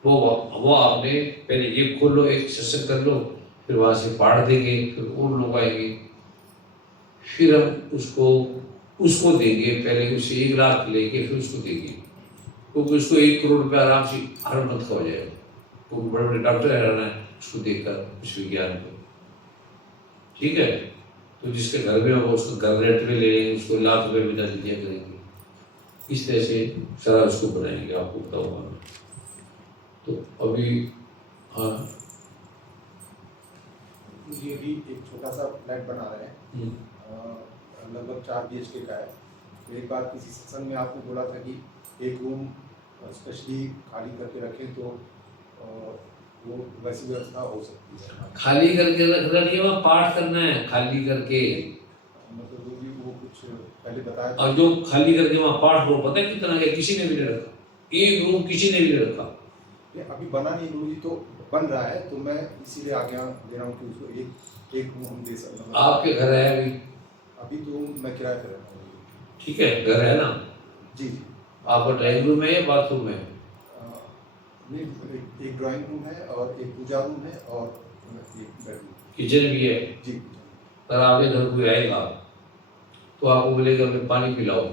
वो आपने पहले ये खोल लो, एक सेशन कर लो, फिर वहाँ से पाठ देंगे, फिर और लोग आएंगे, फिर हम उसको देंगे। पहले उसे 1 लाख लेके फिर उसको देंगे, क्योंकि उसको 1 करोड़ रुपये आराम से हर मंथ का हो जाएगा। क्योंकि बड़े बड़े डॉक्टर रहना है उसको देखकर उस विज्ञान को। ठीक है। तो जिसके घर में हो उसको घर रेंट में ले लेंगे, उसको लाख रुपये बिना दिया करेंगे। इस तरह से सारा उसको बनाएंगे, आपको बताऊँगा। तो अभी हाँ जी अभी एक छोटा सा फ्लैट बना रहे हैं, लगभग 4 BHK का है। तो एक बार किसी सत्संग में आपने बोला था कि एक रूम स्पेशली खाली करके रखें तो वो वैसी व्यवस्था हो सकती है। खाली करके रखना नहीं है, वहाँ पाठ करना है खाली करके। मतलब वो कुछ पहले बताया था। और जो खाली करके वहाँ पाठ हो, पता है कितना है? किसी ने भी नहीं रखा, 1 रूम किसी ने भी नहीं रखा। अभी बना नहीं गुरुजी, तो बन रहा है, तो मैं इसीलिए आज्ञा दे रहा हूँ कि उसको एक रूम हम दे सकते हैं। आपके घर है अभी तो मैं किराए पर रहता हूँ। ठीक है, घर है ना जी। आपका ड्राइंग रूम है या बाथरूम है? नहीं, एक ड्राइंग रूम है और एक पूजा रूम है और एक बेडरूम। किचन भी है जी। अगर आपके घर कोई आएगा तो आपको बोलेगा मैं पानी पिलाओ,